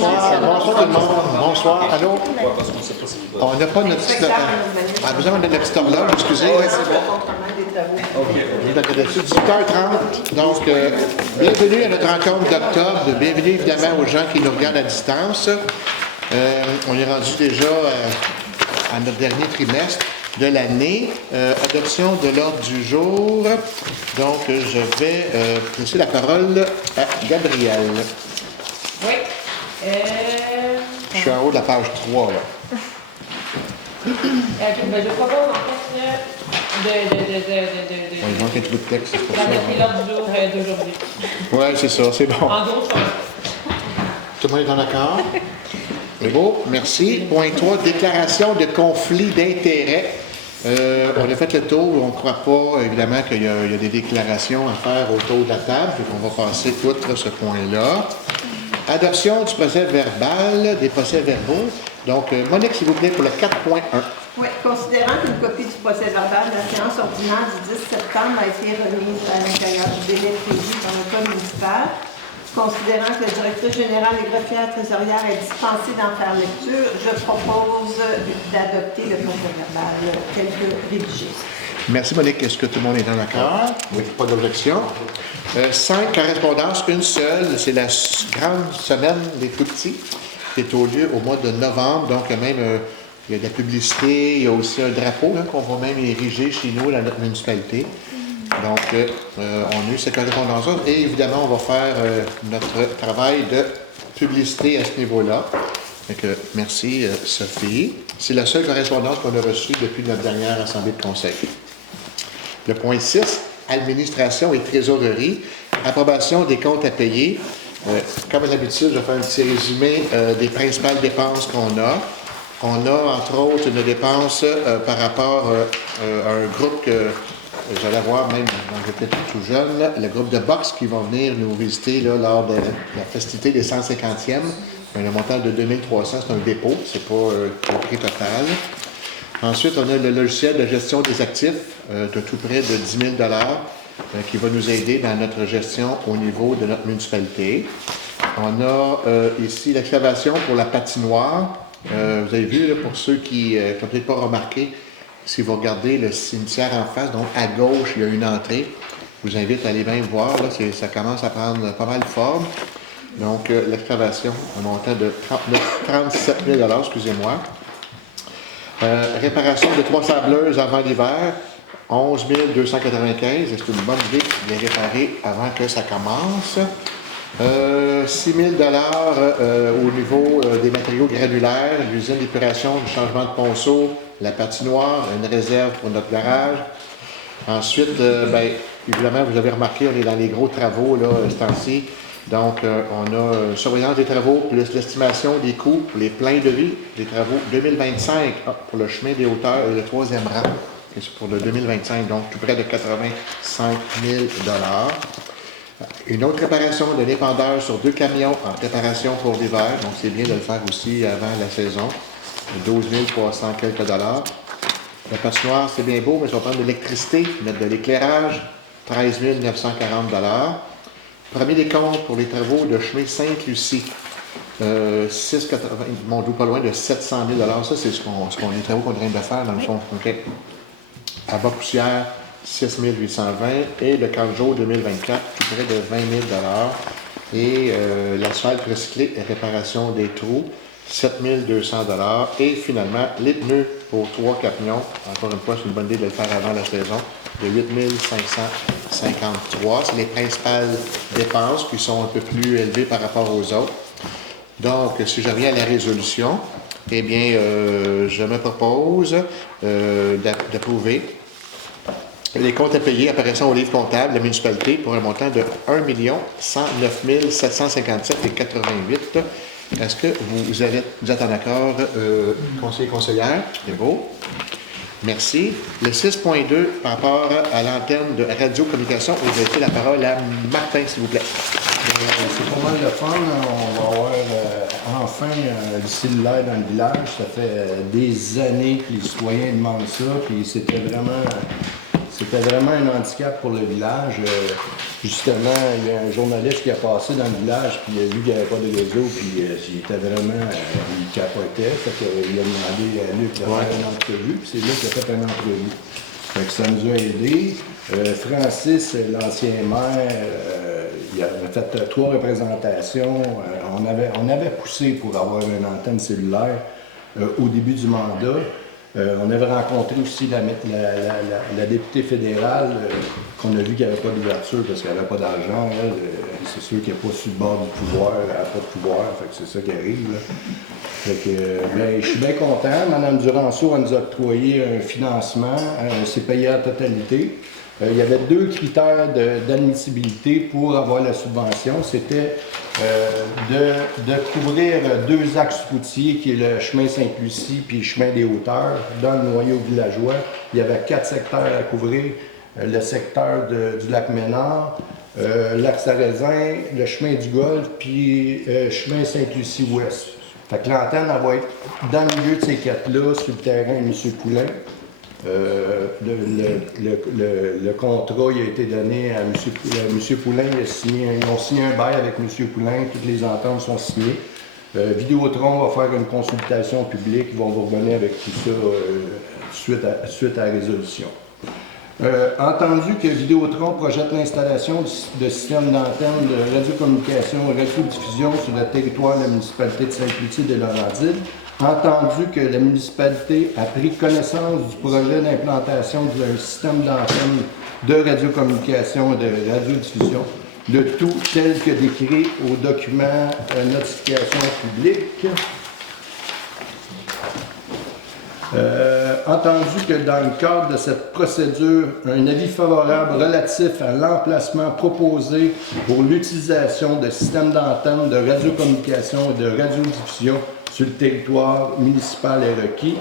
Bonsoir tout le monde. Bonsoir. Allô? On n'a pas notre petite... Ah, besoin de notre petite horloge, excusez. Oui, c'est bon. OK. 18h30. Donc, bienvenue à notre rencontre d'octobre. Bienvenue évidemment aux gens qui nous regardent à distance. On est rendu déjà à notre dernier trimestre de l'année. Adoption de l'ordre du jour. Donc, je vais laisser la parole à Gabrielle. Oui. Je suis en haut de la page 3, là. OK, ben je propose en fait Il manque un petit bout de texte, c'est pour ça. d'adopter l'ordre du jour d'aujourd'hui. Oui, c'est ça, c'est bon. En gros, ça. Tout le monde est en accord? C'est beau, merci. Point 3, déclaration de conflit d'intérêts. On a fait le tour, on ne croit pas, évidemment, qu'il y a des déclarations à faire autour de la table, donc on va passer outre ce point-là. Adoption du procès verbal, des procès verbaux. Donc, Monique, s'il vous plaît, pour le 4.1. Oui, considérant qu'une copie du procès verbal de la séance ordinaire du 10 septembre a été remise à l'intérieur du délai prévu dans le code municipal, considérant que le directeur général et greffière trésorière est dispensé d'en faire lecture, je propose d'adopter le procès verbal tel que rédigé. Merci, Monique. Est-ce que tout le monde est en accord? Oui. Pas d'objection. 5 correspondances, une seule. C'est la grande semaine des tout-petits qui est au lieu au mois de novembre. Donc, même, il y a de la publicité. Il y a aussi un drapeau qu'on va même ériger chez nous, dans notre municipalité. Donc, on a eu cette correspondance-là. Et évidemment, on va faire notre travail de publicité à ce niveau-là. Donc, merci, Sophie. C'est la seule correspondance qu'on a reçue depuis notre dernière assemblée de conseil. Le point 6, administration et trésorerie, approbation des comptes à payer. Comme à l'habitude, je vais faire un petit résumé des principales dépenses qu'on a. On a, entre autres, une dépense par rapport à un groupe que j'allais voir même, j'étais tout jeune, le groupe de boxe qui vont venir nous visiter là, lors de la festivité des 150e. Le montant de 2300, c'est un dépôt, c'est pas le prix total. Ensuite, on a le logiciel de gestion des actifs de tout près de 10 000 qui va nous aider dans notre gestion au niveau de notre municipalité. On a ici l'excavation pour la patinoire. Vous avez vu, là, pour ceux qui n'ont peut-être pas remarqué, si vous regardez le cimetière en face, donc à gauche, il y a une entrée. Je vous invite à aller bien voir, là, ça commence à prendre pas mal de forme. Donc, l'excavation, un montant de 37 000 excusez-moi. Réparation de 3 sableuses avant l'hiver, 11 295. C'est une bonne idée de les réparer avant que ça commence. 6 000 au niveau des matériaux granulaires, l'usine d'épuration, du changement de ponceau, la patinoire, une réserve pour notre garage. Ensuite, évidemment, vous avez remarqué, on est dans les gros travaux là, ce temps-ci. Donc, on a surveillance des travaux, plus l'estimation des coûts pour les pleins de vie des travaux 2025 pour le chemin des hauteurs et le 3e rang. C'est pour le 2025, donc tout près de 85 000 $. Une autre réparation de l'épandeur sur 2 camions en préparation pour l'hiver. Donc, c'est bien de le faire aussi avant la saison. 12 300 quelques dollars. La patinoire, c'est bien beau, mais ça va prendre de l'électricité, mettre de l'éclairage, 13 940 $. Premier décompte pour les travaux de chemin Sainte-Lucie, 6,80, mon Dieu, pas loin de 700 000 $. Ça, c'est les travaux qu'on est en train de faire, dans le fond. OK. À Bas-Poussière, 6 820. Et le 4 jours 2024, tout près de 20 000 $. Et l'asphalte recyclé et réparation des trous, 7 200 $. Et finalement, les pneus pour 3 camions. Encore une fois, c'est une bonne idée de le faire avant la saison, de 8 553. C'est les principales dépenses qui sont un peu plus élevées par rapport aux autres. Donc, si je reviens à la résolution, eh bien, je me propose d'approuver les comptes à payer apparaissant au livre comptable de la municipalité pour un montant de 1 109 757,88 $. Est-ce que vous êtes en accord, conseiller et conseillère? C'est beau. Merci. Le 6.2, par rapport à l'antenne de radiocommunication, vous avez fait la parole à Martin, s'il vous plaît. C'est pas mal de fun. On va avoir enfin du cellulaire dans le village. Ça fait des années que les citoyens demandent ça. Puis c'était vraiment C'était vraiment un handicap pour le village. Justement, il y a un journaliste qui a passé dans le village, puis il a vu qu'il n'y avait pas de réseau, puis il était vraiment, il capotait. Fait qu'il a demandé à Luc de faire une entrevue, puis c'est Luc qui a fait une entrevue. Fait que ça nous a aidés. Francis, l'ancien maire, il avait fait 3 représentations. On avait poussé pour avoir une antenne cellulaire au début du mandat. On avait rencontré aussi la députée fédérale qu'on a vu qu'il n'y avait pas d'ouverture parce qu'elle n'avait pas d'argent. C'est sûr qu'elle n'est pas sur le bord du pouvoir, elle n'a pas de pouvoir, fait que c'est ça qui arrive. Là. Fait que, ben, je suis bien content. Mme Duranceau nous a octroyé un financement, c'est payé à la totalité. Il y avait 2 critères d'admissibilité pour avoir la subvention. C'était de couvrir 2 axes routiers, qui est le chemin Sainte-Lucie puis le chemin des Hauteurs, dans le noyau villageois. Il y avait 4 secteurs à couvrir. Le secteur du lac Ménard, lac Sarrazin, le chemin du Golfe, puis chemin Sainte-Lucie-Ouest. Fait que l'antenne, elle va être dans le milieu de ces 4-là, sur le terrain de M. Poulain. Le contrat il a été donné à M. Poulain. Ils ont signé un bail avec M. Poulain. Toutes les ententes sont signées. Vidéotron va faire une consultation publique. Ils vont vous revenir avec tout ça suite à la résolution. Entendu que Vidéotron projette l'installation de systèmes d'antenne de radiocommunication et radiodiffusion sur le territoire de la municipalité de Sainte-Lucie et de Laurentides. Entendu que la municipalité a pris connaissance du projet d'implantation d'un système d'antenne de radiocommunication et de radiodiffusion, le tout tel que décrit au document notification publique. Entendu que dans le cadre de cette procédure, un avis favorable relatif à l'emplacement proposé pour l'utilisation de systèmes d'antenne de radiocommunication et de radiodiffusion sur le territoire municipal est requis,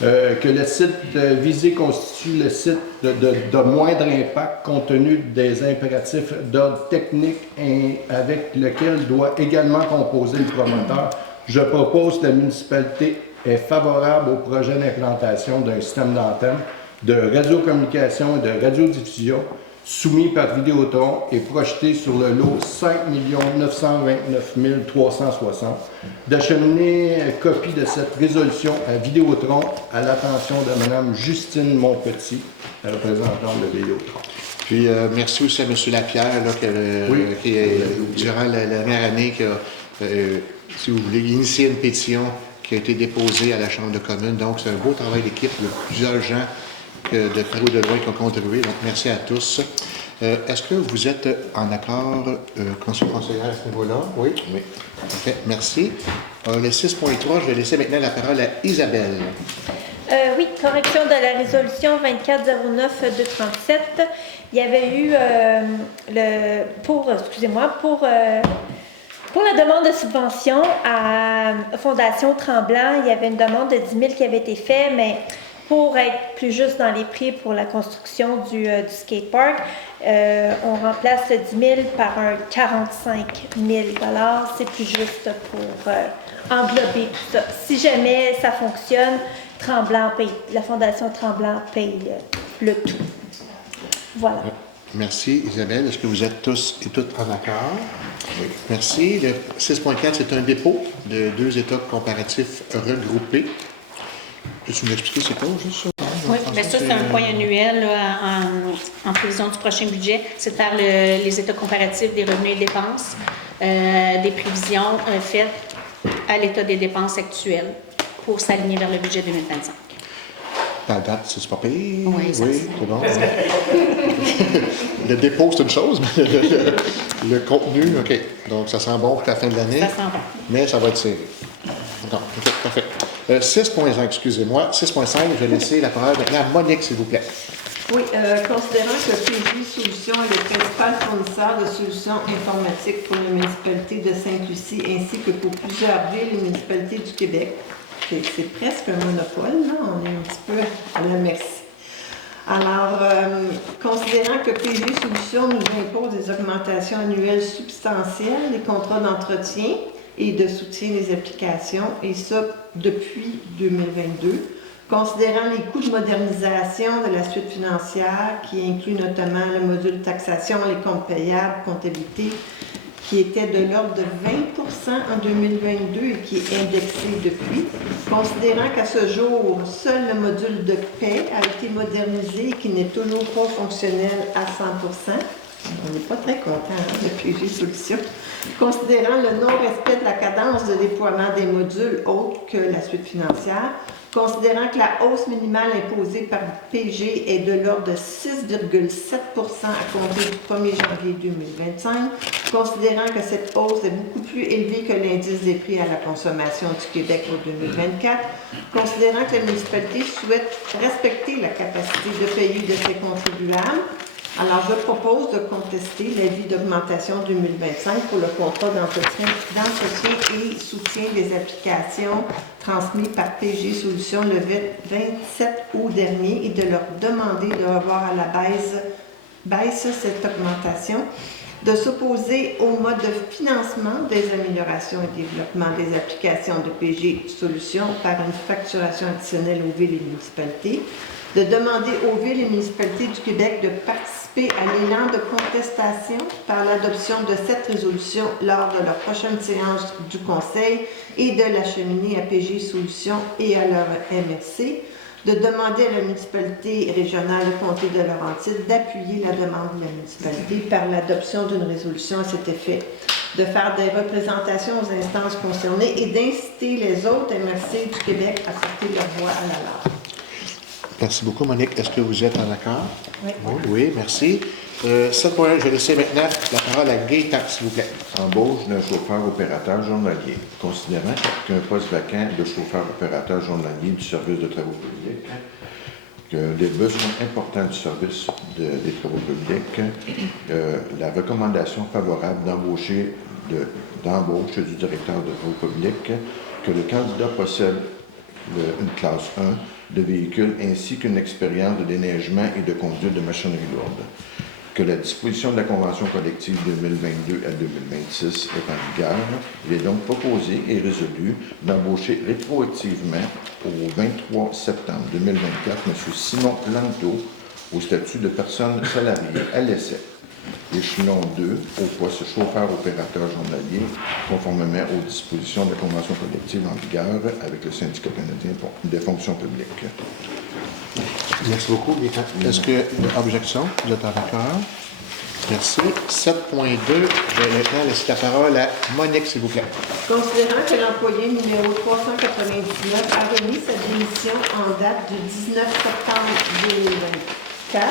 que le site visé constitue le site de moindre impact compte tenu des impératifs d'ordre technique et avec lequel doit également composer le promoteur. Je propose que la municipalité est favorable au projet d'implantation d'un système d'antenne de radiocommunication et de radiodiffusion soumis par Vidéotron et projeté sur le lot 5 929 360, d'acheminer copie de cette résolution à Vidéotron à l'attention de Mme Justine Monpetit, la représentante de Vidéotron. Puis merci aussi à M. Lapierre, là, qui durant la dernière année, qui a, si vous voulez, initié une pétition qui a été déposée à la Chambre de communes. Donc, c'est un beau travail d'équipe de plusieurs gens de près ou de loin qui ont contribué. Donc, merci à tous. Est-ce que vous êtes en accord, conseillère, à ce niveau-là? Oui? Oui. OK, merci. Le 6.3, je vais laisser maintenant la parole à Isabelle. Oui, correction de la résolution 2409-237. Il y avait eu pour la demande de subvention à Fondation Tremblant, il y avait une demande de 10 000 qui avait été faite, mais pour être plus juste dans les prix pour la construction du skatepark, on remplace 10 000 par un 45 000 $. C'est plus juste pour englober tout ça. Si jamais ça fonctionne, Tremblant paye, la Fondation Tremblant paye le tout. Voilà. Merci Isabelle. Est-ce que vous êtes tous et toutes en accord? Oui. Merci. Le 6.4, c'est un dépôt de 2 états comparatifs regroupés. Peux-tu m'expliquer c'est quoi, juste ça? Oui, bien ça, c'est un point annuel là, en prévision du prochain budget. C'est de faire les états comparatifs des revenus et dépenses, des prévisions faites à l'état des dépenses actuelles pour s'aligner vers le budget 2025. À date, c'est pas payé? Oui, c'est bon. Le dépôt, c'est une chose, mais le contenu, OK. Donc, ça sent bon pour la fin de l'année. Ça sent bon. Mais ça va être serré. D'accord, OK, parfait. 6.5, excusez-moi. 6.5, je vais laisser la parole maintenant à Monique, s'il vous plaît. Oui, considérant que PJ Solutions est le principal fournisseur de solutions informatiques pour la municipalité de Sainte-Lucie ainsi que pour plusieurs villes et municipalités du Québec, c'est presque un monopole, là, on est un petit peu à la merci. Alors, considérant que PG Solutions nous impose des augmentations annuelles substantielles, les contrats d'entretien et de soutien des applications, et ça depuis 2022, Considérant les coûts de modernisation de la suite financière, qui inclut notamment le module taxation, les comptes payables, comptabilité, qui était de l'ordre de 20% en 2022 et qui est indexé depuis. Considérant qu'à ce jour, seul le module de paie a été modernisé et qui n'est toujours pas fonctionnel à 100%. On n'est pas très content de PG Solutions. Considérant le non-respect de la cadence de déploiement des modules autres que la suite financière, considérant que la hausse minimale imposée par PG est de l'ordre de 6,7% à compter du 1er janvier 2025, considérant que cette hausse est beaucoup plus élevée que l'indice des prix à la consommation du Québec pour 2024, considérant que la municipalité souhaite respecter la capacité de payer de ses contribuables, alors je propose de contester l'avis d'augmentation 2025 pour le contrat d'entretien et soutien des applications transmis par PG Solutions le 27 août dernier et de leur demander de revoir à la baisse cette augmentation, de s'opposer au mode de financement des améliorations et développement des applications de PG Solutions par une facturation additionnelle aux villes et municipalités, de demander aux villes et municipalités du Québec de participer à l'élan de contestation par l'adoption de cette résolution lors de leur prochaine séance du Conseil et de l'acheminer à PG Solutions et à leur MRC, de demander à la municipalité régionale de Comté de Laurentides d'appuyer la demande de la municipalité par l'adoption d'une résolution à cet effet, de faire des représentations aux instances concernées et d'inciter les autres MRC du Québec à porter leur voix à la barre. Merci beaucoup, Monique. Est-ce que vous êtes en accord? Oui. Oui, merci. 7.1, je vais laisser maintenant la parole à Gaëtan, s'il vous plaît. Embauche d'un chauffeur-opérateur journalier. Considérant qu'un poste vacant de chauffeur-opérateur journalier du service de travaux publics, que des besoins importants du service des travaux publics, la recommandation favorable d'embauche du directeur de travaux publics, que le candidat possède une classe 1 de véhicule ainsi qu'une expérience de déneigement et de conduite de machinerie lourde, que la disposition de la Convention collective 2022 à 2026 est en vigueur. Il est donc proposé et résolu d'embaucher rétroactivement au 23 septembre 2024 M. Simon Lanto au statut de personne salariée à l'essai, échelon 2 au poste chauffeur-opérateur journalier, conformément aux dispositions de la Convention collective en vigueur avec le Syndicat canadien des fonctions publiques. Merci beaucoup, Gaëtan. Est-ce que objection? Vous êtes en accord? Merci. 7.2, je vais maintenant laisser la parole à Monique, s'il vous plaît. Considérant que l'employé numéro 399 a remis sa démission en date du 19 septembre 2024,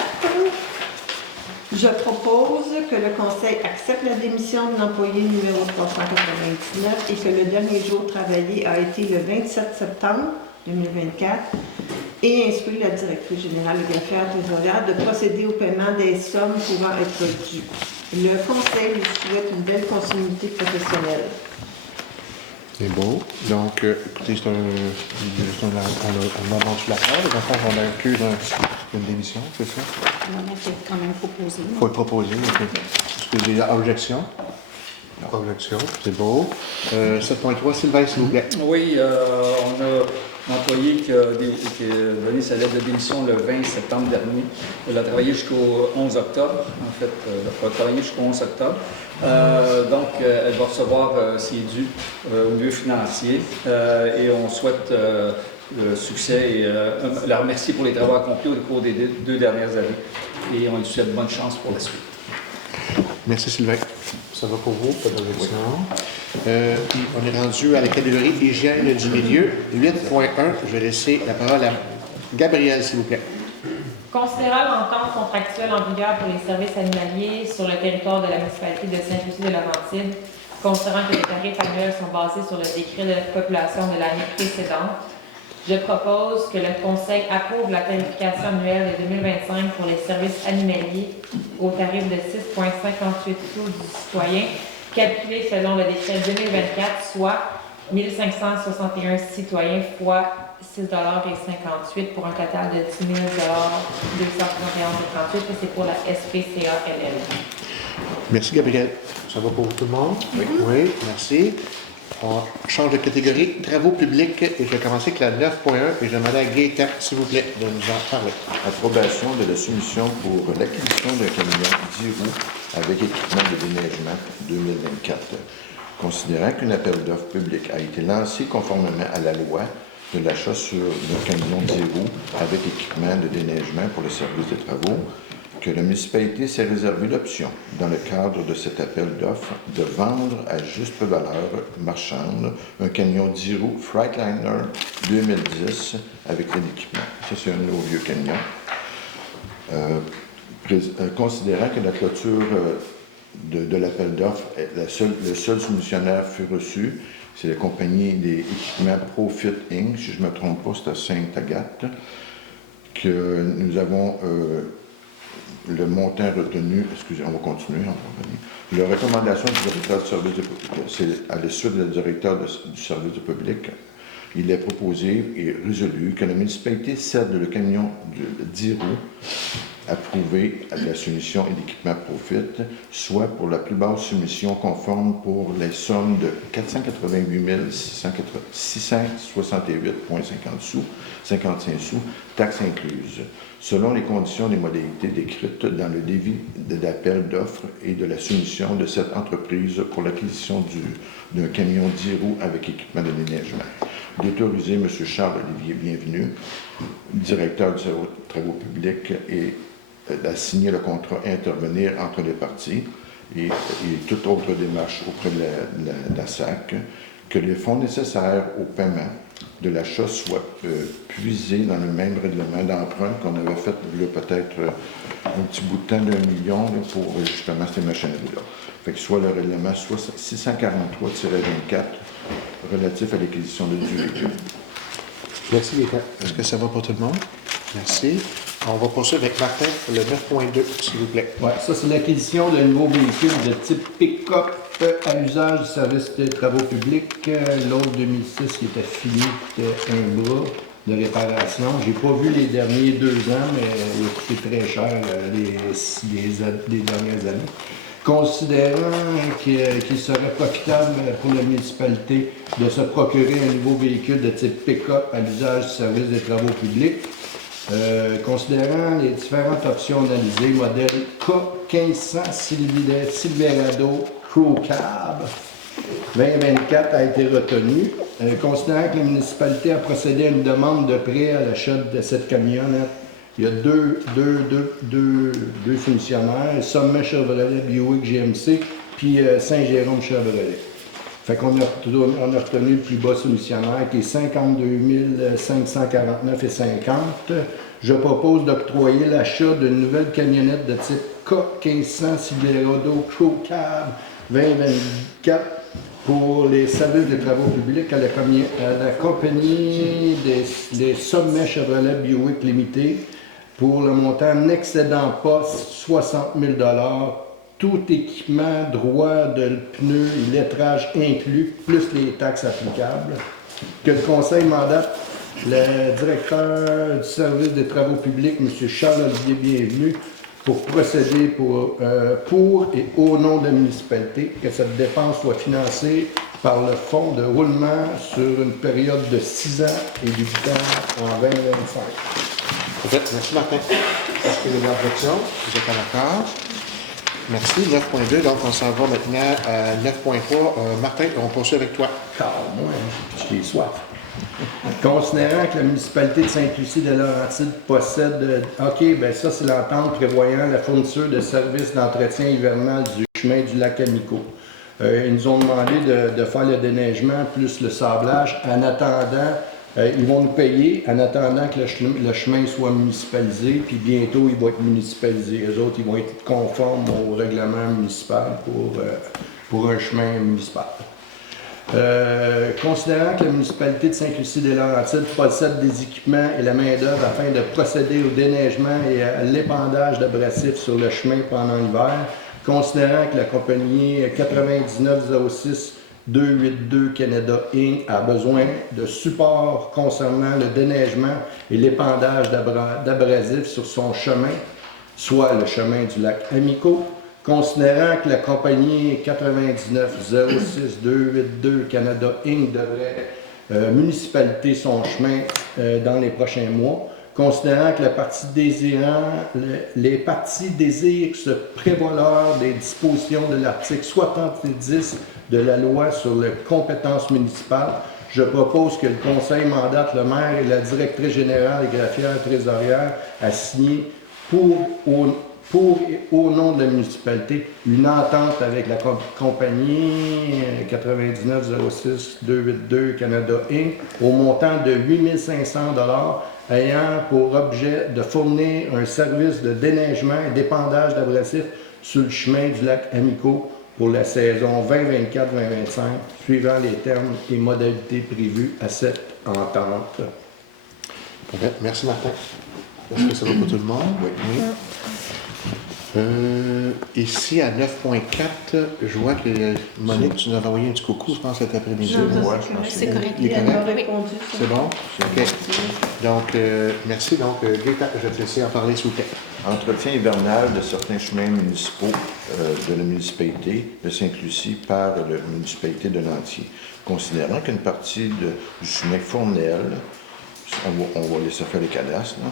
je propose que le Conseil accepte la démission de l'employé numéro 399 et que le dernier jour travaillé a été le 27 septembre 2024 et instruit la directrice générale des affaires trésorières de procéder au paiement des sommes pouvant être dues. Le Conseil lui souhaite une belle continuité professionnelle. C'est beau. Donc, écoutez, on avance la parole. Dans le fond, on inclut une démission, c'est ça? On a quand même proposé. Il faut le proposer. Okay. Est-ce qu'il y a objection? Objection, c'est beau. 7.3, Sylvain, s'il vous plaît. Oui, on a un employé qui a donné sa lettre de démission le 20 septembre dernier. Elle a travaillé jusqu'au 11 octobre. En fait, elle a travaillé jusqu'au 11 octobre. Donc, elle va recevoir ses dus au milieu financier et on souhaite le succès et la remercier pour les travaux accomplis au cours des 2 dernières années. Et on lui souhaite bonne chance pour la suite. Merci, Sylvain. Ça va pour vous? Pas d'objection. On est rendu à la catégorie hygiène du milieu. 8.1, je vais laisser la parole à Gabrielle, s'il vous plaît. Considérant l'entente contractuelle en vigueur pour les services animaliers sur le territoire de la municipalité de Sainte-Lucie-de-Laurentides, considérant que les tarifs annuels sont basés sur le décret de la population de l'année précédente, je propose que le Conseil approuve la tarification annuelle de 2025 pour les services animaliers au tarif de 6,58 sous du citoyen, calculé selon le décret 2024, soit 1561 citoyens fois 6,58 $ pour un total de 10 000 271,38 $. C'est pour la SPCA-LL. Merci, Gabriel. Ça va pour tout le monde? Oui. Oui, merci. On change de catégorie, travaux publics, et je vais commencer avec la 9.1, et je vais demander à Gaëtan, s'il vous plaît, de nous en parler. Approbation de la soumission pour l'acquisition d'un camion 10 roues avec équipement de déneigement 2024. Considérant qu'un appel d'offres public a été lancé conformément à la loi de l'achat sur un camion 10 roues avec équipement de déneigement pour le service des travaux, que la municipalité s'est réservé l'option, dans le cadre de cet appel d'offres, de vendre à juste valeur marchande un camion 10 roues Freightliner 2010 avec l'équipement. Ça, c'est un de nos vieux camions. Considérant que la clôture de l'appel d'offres, le seul soumissionnaire fut reçu, c'est la compagnie des équipements Profit Inc., si je ne me trompe pas, c'est à Sainte-Agathe, que nous avons le montant retenu, excusez, on va continuer, on va revenir. La recommandation du directeur du service public, c'est à la suite du directeur du service public, il est proposé et résolu que la municipalité cède le camion de 10 roues approuvé à la soumission et d'équipement Profit, soit pour la plus basse soumission conforme pour les sommes de 488 668,55 sous, taxes incluses, selon les conditions et modalités décrites dans le devis d'appel d'offres et de la soumission de cette entreprise pour l'acquisition d'un camion 10 roues avec équipement de déneigement. D'autoriser M. Charles-Olivier Bienvenu, directeur du travaux publics, et à signer le contrat et intervenir entre les parties et toute autre démarche auprès de la SAC, que les fonds nécessaires au paiement de l'achat soient puisés dans le même règlement d'emprunt qu'on avait fait il y a peut-être un petit bout de temps d'1 million là, pour justement ces machineries-là. Fait que soit le règlement 643-24 relatif à l'acquisition de du véhicule. Merci, Gaëtan. Est-ce que ça va pour tout le monde? Merci. On va poursuivre avec Martin pour le 9.2, s'il vous plaît. Oui, ça, c'est l'acquisition d'un nouveau véhicule de type pick-up à usage du service de travaux publics. L'autre 2006 qui était fini, c'était un bras de réparation. Je n'ai pas vu les derniers 2 ans, mais il a coûté très cher les dernières années. Considérant qu'il serait profitable pour la municipalité de se procurer un nouveau véhicule de type pick-up à l'usage du service des travaux publics, considérant les différentes options analysées, modèle K1500 Silverado Crew Cab 2024 a été retenu. Considérant que la municipalité a procédé à une demande de prêt à l'achat de cette camionnette, il y a deux soumissionnaires, Sommet Chevrolet, Buick GMC, puis Saint-Jérôme Chevrolet. Fait qu'on a retenu le plus bas soumissionnaire qui est 52 549,50. Je propose d'octroyer l'achat d'une nouvelle camionnette de type K1500 Silverado Crew Cab 2024 pour les services de travaux publics à la compagnie des Sommets Chevrolet Buick Limité pour le montant n'excédant pas 60 000 $, tout équipement, droit de pneus et lettrage inclus, plus les taxes applicables. Que le Conseil mandate le directeur du service des travaux publics, M. Charles-Olivier Bienvenu, pour procéder pour et au nom de la municipalité, que cette dépense soit financée par le fonds de roulement sur une période de 6 ans et débutant en 2025. Merci, Martin. Est-ce qu'il y a des objections? Vous êtes d'accord? Merci. 9.2, donc on s'en va maintenant à 9.3. Martin, on poursuit avec toi. Moi, j'ai soif. Considérant que la municipalité de Sainte-Lucie-de-Laurentides possède... OK, bien ça, c'est l'entente prévoyant la fourniture de services d'entretien hivernal du chemin du lac Amico. Ils nous ont demandé de faire le déneigement plus le sablage. En attendant, ils vont nous payer en attendant que le chemin soit municipalisé, puis bientôt, il va être municipalisé. Les autres, ils vont être conformes au règlement municipal pour un chemin municipal. Considérant que la municipalité de Sainte-Lucie-des-Laurentides possède des équipements et la main-d'œuvre afin de procéder au déneigement et à l'épandage d'abrasifs sur le chemin pendant l'hiver, considérant que la compagnie 9906-282 Canada Inc. a besoin de support concernant le déneigement et l'épandage d'abrasifs sur son chemin, soit le chemin du lac Amico, considérant que la compagnie 99-06-282 Canada Inc. devrait municipalité son chemin dans les prochains mois, considérant que les parties désirent se prévaloir des dispositions de l'article 70 de la loi sur les compétences municipales, je propose que le Conseil mandate le maire et la directrice générale et greffière trésorière à signer pour et au nom de la municipalité une entente avec la compagnie 99-06-282 Canada Inc. au montant de 8 500 $ ayant pour objet de fournir un service de déneigement et d'épandage d'abrasifs sur le chemin du lac Amico pour la saison 2024-2025, suivant les termes et modalités prévus à cette entente. Merci, Martin. Est-ce que ça va pour tout le monde? Oui. Ici, à 9.4, je vois que Monique, tu nous as envoyé un petit coucou, je pense, cet après-midi. C'est correct. Il est Elle m'a correct? répondu. Ça. C'est bon? OK. Donc, merci. Donc, Gaëtan, je vais te laisser en parler, s'il vous plaît. Entretien hivernal de certains chemins municipaux de la municipalité de Sainte-Lucie par la municipalité de Lantier. Considérant qu'une partie du chemin Fournel, on va laisser faire les cadastres, là,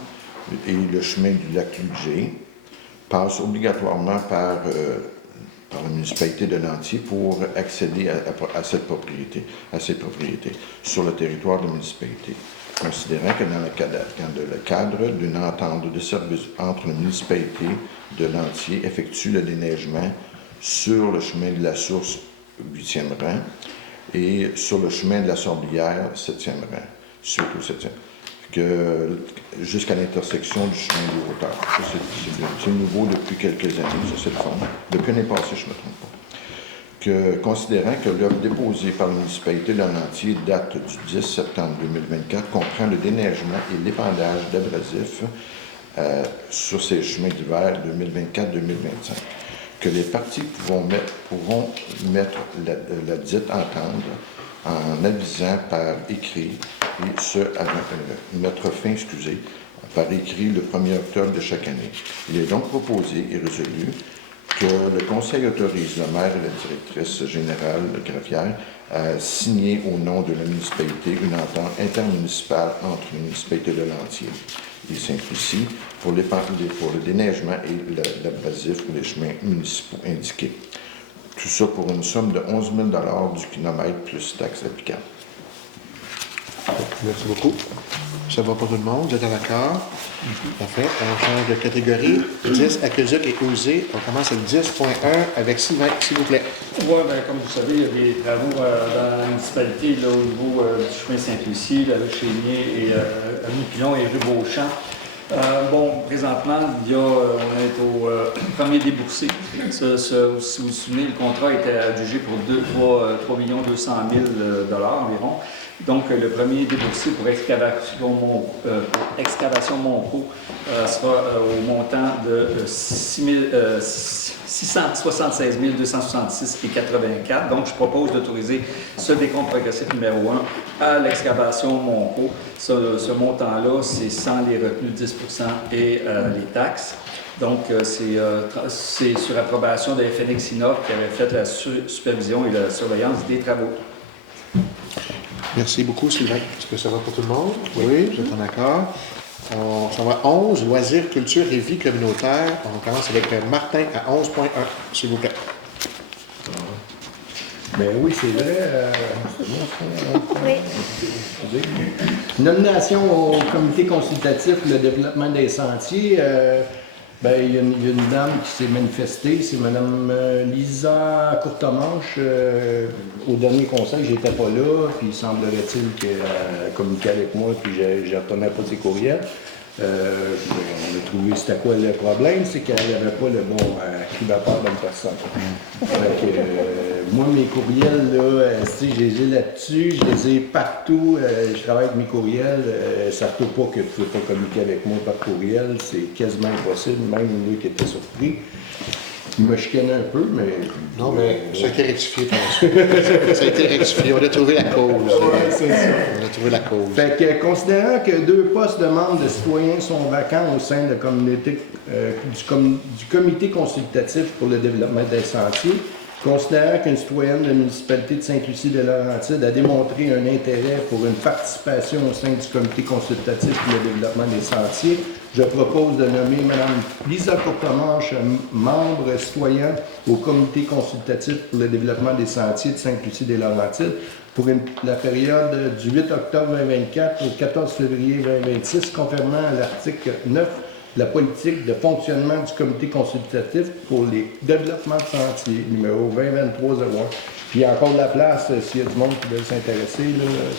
et le chemin du lac Ludger passe obligatoirement par la municipalité de Lantier pour accéder à ces propriétés sur le territoire de la municipalité. Considérant que dans le cadre d'une entente de service entre la municipalité de Lantier effectue le déneigement sur le chemin de la Source 8e rang et sur le chemin de la Sorbière 7e rang, surtout 7e, jusqu'à l'intersection du chemin de hauteur. C'est nouveau depuis quelques années, ça c'est le fond. Depuis l'année passée, je ne me trompe pas. Considérant que l'œuvre déposée par la municipalité de Lantier date du 10 septembre 2024, comprend le déneigement et l'épandage d'abrasifs sur ces chemins d'hiver 2024-2025, que les parties pourront mettre la dite entente en avisant par écrit, et ce, mettre fin, par écrit le 1er octobre de chaque année. Il est donc proposé et résolu que le Conseil autorise le maire et la directrice générale greffière à signer au nom de la municipalité une entente intermunicipale entre la municipalité de Lantier et Sainte-Lucie pour le déneigement et l'abrasif pour les chemins municipaux indiqués. Tout ça pour une somme de 11 000 $ du kilomètre plus taxes applicables. Merci beaucoup. Ça va pour tout le monde? Vous êtes en accord? Parfait. On change de catégorie. 10, Aqueduc et Osée. On commence avec 10.1 avec Sylvain, s'il vous plaît. Oui, comme vous savez, il y a des travaux dans la municipalité là, au niveau du chemin Sainte-Lucie, la rue Chénier et avenue Pilon et rue Beauchamp. Présentement, on est au premier déboursé. Si vous vous souvenez, le contrat était adjugé pour 3 200 000 $ environ. Donc, le premier déboursé pour excavation Monco sera au montant de 676 266,84. Donc, je propose d'autoriser ce décompte progressif numéro 1 à l'excavation Monco. Ce montant-là, c'est sans les retenues de 10 % et les taxes. Donc, c'est sur approbation de FNX Innov qui avait fait la supervision et la surveillance des travaux. Merci beaucoup, Sylvain. Est-ce que ça va pour tout le monde? Oui, vous êtes en accord. On s'en va 11, loisirs, culture et vie communautaire. On commence avec Martin à 11.1, s'il vous plaît. Ben oui, c'est vrai. Oui. Nomination au comité consultatif pour le développement des sentiers. Il y a une dame qui s'est manifestée, c'est Mme Lisa Courtemanche. Au dernier conseil, j'étais pas là, puis il semblerait-il qu'elle communiquait avec moi, puis je ne retournais pas ses courriels. On a trouvé c'était quoi le problème, c'est qu'elle n'avait pas le bon activateur d'une personne. Moi, mes courriels, là, je les ai là-dessus, je les ai partout, je travaille avec mes courriels, ça ne retrouve pas que tu ne peux pas communiquer avec moi par courriel, c'est quasiment impossible, même lui qui était surpris. Il m'a chicané un peu, mais... Non, mais ça a été rectifié par la suite. Ça a été rectifié. On a trouvé la cause. c'est ça. On a trouvé la cause. Fait que, considérant que 2 postes de membres de citoyens sont vacants au sein de la communauté, du comité consultatif pour le développement des sentiers, considérant qu'une citoyenne de la municipalité de Sainte-Lucie-de-Laurentides a démontré un intérêt pour une participation au sein du comité consultatif pour le développement des sentiers, je propose de nommer Mme Lisa Courtemanche membre citoyenne au comité consultatif pour le développement des sentiers de Sainte-Lucie-des-Laurentides pour la période du 8 octobre 2024 au 14 février 2026, conformément à l'article 9 de la politique de fonctionnement du comité consultatif pour les développements de sentiers, numéro 2023-01. Puis il y a encore de la place, s'il y a du monde qui veut s'intéresser,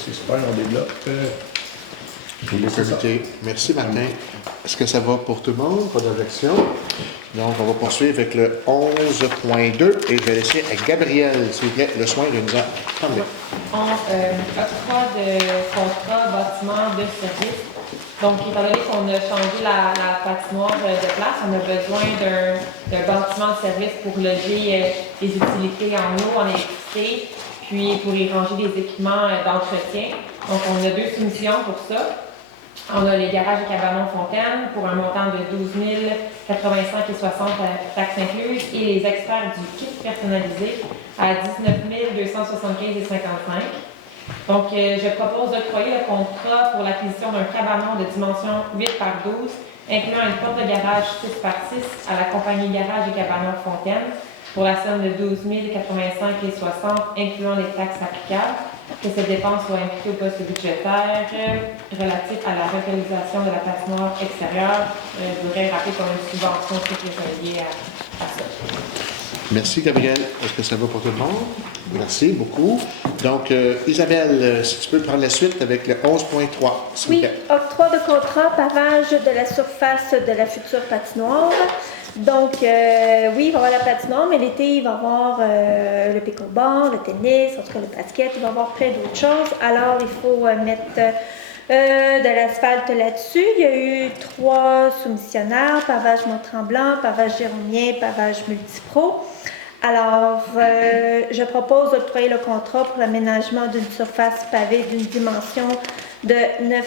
c'est super, on développe. Pour le comité. Merci, Martin. Est-ce que ça va pour tout le monde? Pas d'objection. Donc, on va poursuivre avec le 11.2 et je vais laisser à Gabriel, s'il vous plaît, le soin de nous en parler. Octroi de contrat bâtiment de service. Donc, étant donné qu'on a changé la patinoire de place, on a besoin d'un bâtiment de service pour loger les utilités en eau, en électricité, puis pour y ranger des équipements d'entretien. Donc, on a 2 soumissions pour ça. On a les garages et cabanons Fontaine pour un montant de 12 085 et 60 taxes incluses et les experts du kit personnalisé à 19 275 et 55. Donc, je propose d'octroyer le contrat pour l'acquisition d'un cabanon de dimension 8 par 12, incluant une porte de garage 6 par 6 à la compagnie Garage et Cabanon Fontaine pour la somme de 12 085 et 60, incluant les taxes applicables. Que cette dépense soit imputée au poste budgétaire relatif à la localisation de la patinoire extérieure. Je voudrais rappeler qu'on a une subvention qui est liée à ça. Merci, Gabriel. Est-ce que ça va pour tout le monde? Merci beaucoup. Donc, Isabelle, si tu peux prendre la suite avec le 11.3. Oui, octroi de contrat, pavage de la surface de la future patinoire. Donc, oui, il va y avoir la patinoire, mais l'été, il va y avoir le pickleball, le tennis, en tout cas le basket, il va y avoir plein d'autres choses. Alors, il faut mettre de l'asphalte là-dessus. Il y a eu 3 soumissionnaires, pavage Mont-Tremblant, pavage Jérômien, pavage Multipro. Alors, je propose d'octroyer le contrat pour l'aménagement d'une surface pavée d'une dimension de 9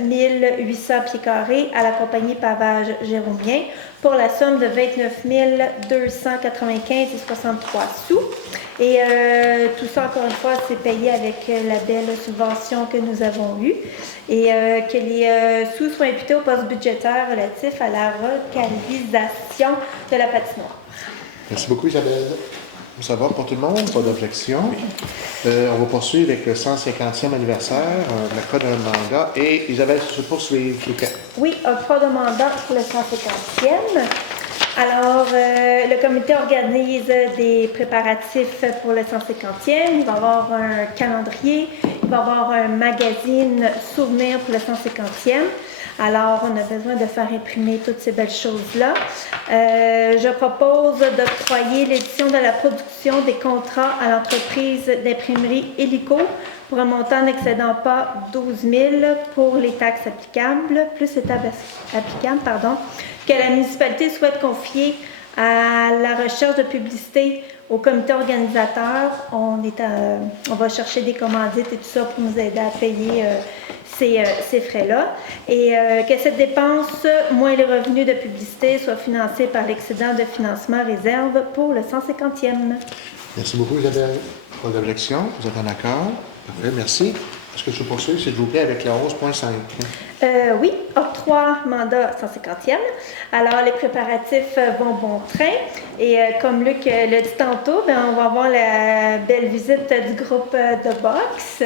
800 pieds carrés à la compagnie Pavage Jérômien pour la somme de 29 295 et 63 sous. Et tout ça, encore une fois, c'est payé avec la belle subvention que nous avons eue et que les sous soient imputés au poste budgétaire relatif à la localisation de la patinoire. Merci beaucoup, Isabelle. Ça va pour tout le monde? Pas d'objection. On va poursuivre avec le 150e anniversaire de la Code de mandat. Et Isabelle, se poursuivre, s'il vous plaît. Oui, octroi de mandat pour le 150e. Alors, le comité organise des préparatifs pour le 150e. Il va y avoir un calendrier, il va y avoir un magazine souvenir pour le 150e. Alors, on a besoin de faire imprimer toutes ces belles choses-là. Je propose d'octroyer l'édition de la production des contrats à l'entreprise d'imprimerie Hélico pour un montant n'excédant pas 12 000 pour les taxes applicables, plus les taxes applicables, que la municipalité souhaite confier à la recherche de publicité au comité organisateur. On va chercher des commandites et tout ça pour nous aider à payer ces frais-là. Et que cette dépense, moins les revenus de publicité, soit financée par l'excédent de financement réserve pour le 150e. Merci beaucoup, Isabelle. Pas d'objection? Vous êtes en accord? Parfait, merci. Est-ce que je peux poursuivre, s'il vous plaît, avec le 11.5? Oui, octroi mandat 150e. Alors, les préparatifs vont bon train. Et comme Luc l'a dit tantôt, on va avoir la belle visite du groupe de boxe.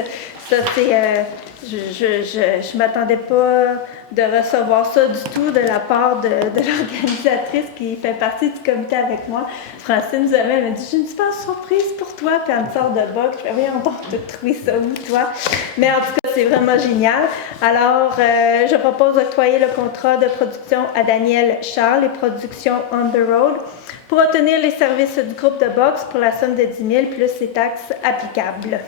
Ça, c'est... je ne m'attendais pas de recevoir ça du tout de la part de l'organisatrice qui fait partie du comité avec moi. Francine nous avait dit « J'ai une super surprise pour toi », puis elle me sort de boxe. Je fais « Oui, on va te trouver ça où, toi? » Mais en tout cas, c'est vraiment génial. Alors, je propose d'octroyer le contrat de production à Daniel Charles et production On the Road pour obtenir les services du groupe de boxe pour la somme de 10 000 plus les taxes applicables.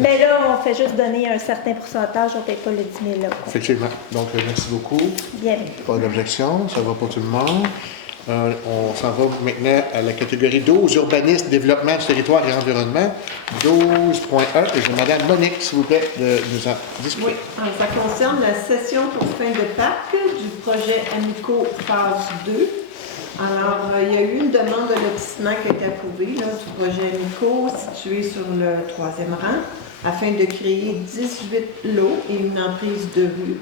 Mais là, on fait juste donner un certain pourcentage, on ne paye pas les 10 000 là. Effectivement. Donc, merci beaucoup. Bien. Pas d'objection, ça va pour tout le monde. On s'en va maintenant à la catégorie 12, urbanisme, développement du territoire et environnement. 12.1, et je demande à Monique, s'il vous plaît, de nous en discuter. Oui, alors, ça concerne la session pour fin de parc du projet Amico phase 2. Alors, il y a eu une demande de lotissement qui a été approuvée là, du projet Amico, situé sur le 3e rang, afin de créer 18 lots et une emprise de rue.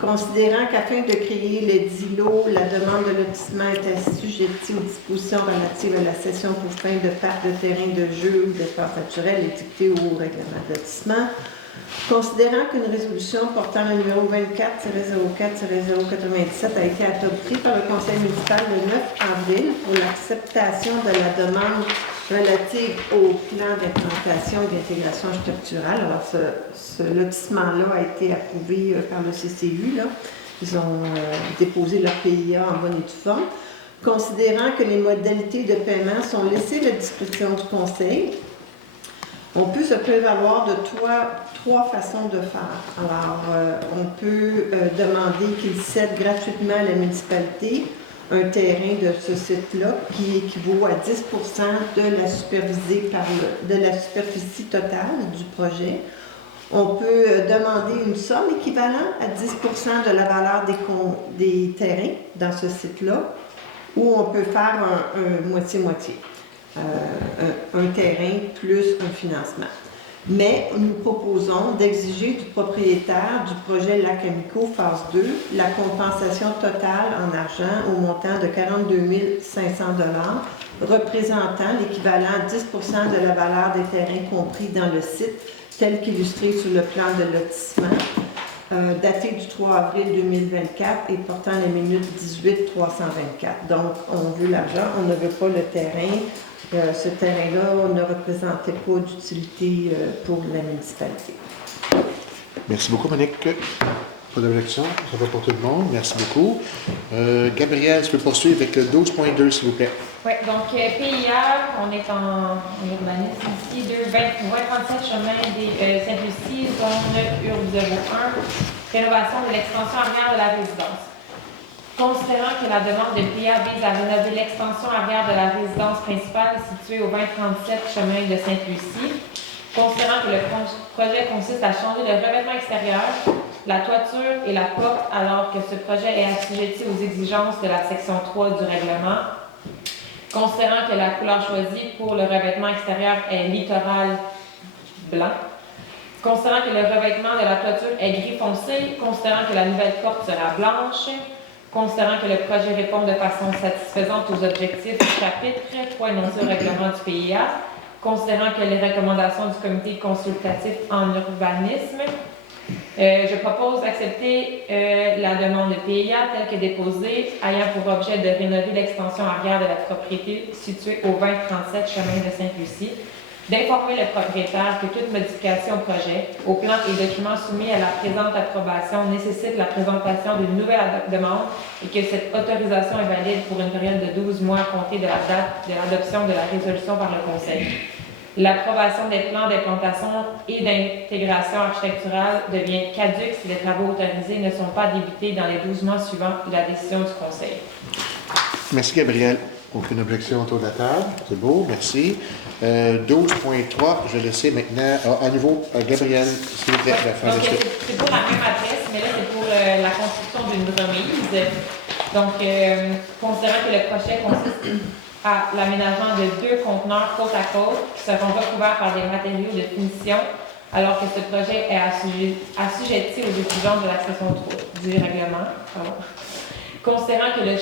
Considérant qu'afin de créer les 10 lots, la demande de lotissement est assujettie aux dispositions relatives à la cession pour fin de parc de terrain de jeu ou d'espace naturel édictées au règlement de lotissement. Considérant qu'une résolution portant le numéro 24-04-097 a été adoptée par le Conseil municipal le 9 avril pour l'acceptation de la demande relative au plan d'implantation et d'intégration structurale. Alors, ce lotissement-là a été approuvé par le CCU. Là. Ils ont déposé leur PIA en bonne et due forme. Considérant que les modalités de paiement sont laissées à la discrétion du Conseil, on peut se prévaloir de trois façons de faire. Alors, on peut demander qu'il cède gratuitement à la municipalité un terrain de ce site-là qui équivaut à 10 de la superficie totale du projet. On peut demander une somme équivalente à 10 de la valeur des terrains dans ce site-là, ou on peut faire un moitié-moitié. Un terrain plus un financement. Mais nous proposons d'exiger du propriétaire du projet Lac Amico phase 2 la compensation totale en argent au montant de 42 500 $, représentant l'équivalent à 10 de la valeur des terrains compris dans le site, tel qu'illustré sur le plan de lotissement, daté du 3 avril 2024 et portant les minutes 18-324. Donc, on veut l'argent, on ne veut pas le terrain. Ce terrain-là ne représentait pas d'utilité pour la municipalité. Merci beaucoup, Monique. Pas d'objection, ça va pour tout le monde. Merci beaucoup. Gabriel, tu peux poursuivre avec le 12.2, s'il vous plaît. Oui, donc PIA, on est en urbanisme ici, 2037 chemin des Sainte-Lucie, zone URB 01, rénovation de l'extension arrière de la résidence. Considérant que la demande de PIA vise à rénover l'extension arrière de la résidence principale située au 2037 chemin de Sainte-Lucie, considérant que le projet consiste à changer le revêtement extérieur, la toiture et la porte, alors que ce projet est assujetti aux exigences de la section 3 du règlement, considérant que la couleur choisie pour le revêtement extérieur est littoral blanc, considérant que le revêtement de la toiture est gris foncé, considérant que la nouvelle porte sera blanche, considérant que le projet répond de façon satisfaisante aux objectifs du chapitre 3 énoncés au règlement du PIA, considérant que les recommandations du comité consultatif en urbanisme, je propose d'accepter la demande de PIA telle que déposée, ayant pour objet de rénover l'extension arrière de la propriété située au 2037 chemin de Sainte-Lucie, d'informer le propriétaire que toute modification au projet, au plan et documents soumis à la présente approbation nécessite la présentation d'une nouvelle demande et que cette autorisation est valide pour une période de 12 mois à compter de la date de l'adoption de la résolution par le Conseil. L'approbation des plans d'implantation et d'intégration architecturale devient caduque si les travaux autorisés ne sont pas débutés dans les 12 mois suivant la décision du Conseil. Merci, Gabriel. Aucune objection autour de la table. C'est beau, merci. 12.3, je vais laisser maintenant à nouveau Gabriel, s'il vous plaît, la fin de ce. C'est pour la même adresse, mais là, c'est pour la construction d'une remise. Donc, considérant que le projet consiste à l'aménagement de 2 conteneurs côte à côte qui seront recouverts par des matériaux de finition, alors que ce projet est assujetti aux exigences de la section 3 du règlement. Considérant que la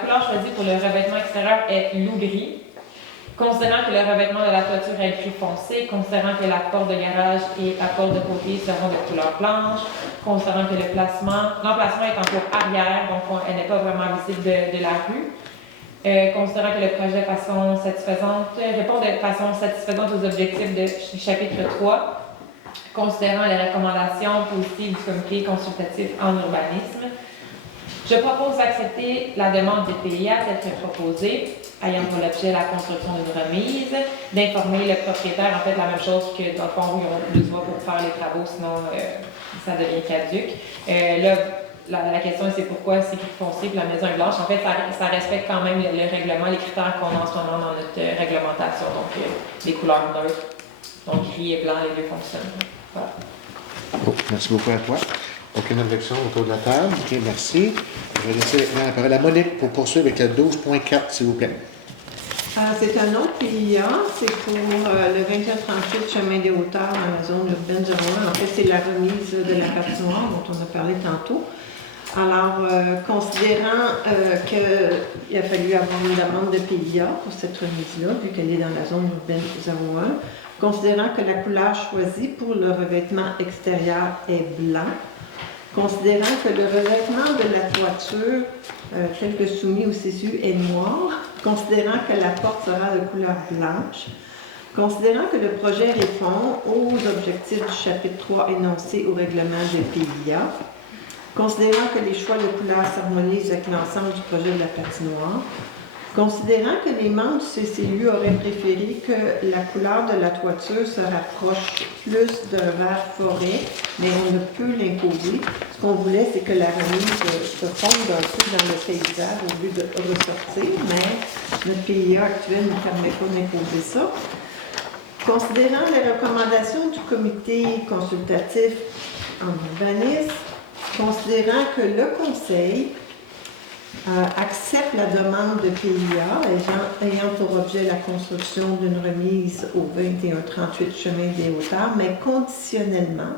couleur choisie pour le revêtement extérieur est loup-gris, considérant que le revêtement de la toiture est gris foncé, considérant que la porte de garage et la porte de côté seront de couleur blanche, considérant que l'emplacement est en cour arrière, donc elle n'est pas vraiment visible de la rue, considérant que le projet répond de façon satisfaisante aux objectifs du chapitre 3, considérant les recommandations positives du comité consultatif en urbanisme. Je propose d'accepter la demande du PIA telle que proposée, ayant pour l'objet la construction d'une remise, d'informer le propriétaire, en fait, la même chose que dans le fond, ils ont 2 mois pour faire les travaux, sinon ça devient caduque. Là, la question c'est pourquoi c'est gris foncé puis la maison est blanche. En fait, ça respecte quand même le règlement, les critères qu'on a en ce moment dans notre réglementation. Donc, les couleurs neutres. Donc, gris et blanc, les deux fonctionnent. Voilà. Bon, merci beaucoup à toi. Aucune objection autour de la table. OK, merci. Je vais laisser la parole à Monique pour poursuivre avec le 12.4, s'il vous plaît. C'est un autre PIA, c'est pour le 2138 Chemin des Hauteurs dans la zone urbaine 01. En fait, c'est la remise de la patinoire dont on a parlé tantôt. Alors, considérant qu'il a fallu avoir une demande de PIA pour cette remise-là, vu qu'elle est dans la zone urbaine 01, considérant que la couleur choisie pour le revêtement extérieur est blanc, considérant que le revêtement de la toiture, tel que soumis au CSU, est noir, considérant que la porte sera de couleur blanche, considérant que le projet répond aux objectifs du chapitre 3 énoncés au règlement de PIA, considérant que les choix de couleurs s'harmonisent avec l'ensemble du projet de la patinoire, considérant que les membres du CCU auraient préféré que la couleur de la toiture se rapproche plus d'un vert forêt, mais on ne peut l'imposer. Ce qu'on voulait, c'est que la remise se fonde un peu dans le paysage au lieu de ressortir, mais notre PIA actuel ne permet pas d'imposer ça. Considérant les recommandations du comité consultatif en urbanisme, considérant que le conseil accepte la demande de PIA ayant pour objet la construction d'une remise au 2138 Chemin des Hauteurs, mais conditionnellement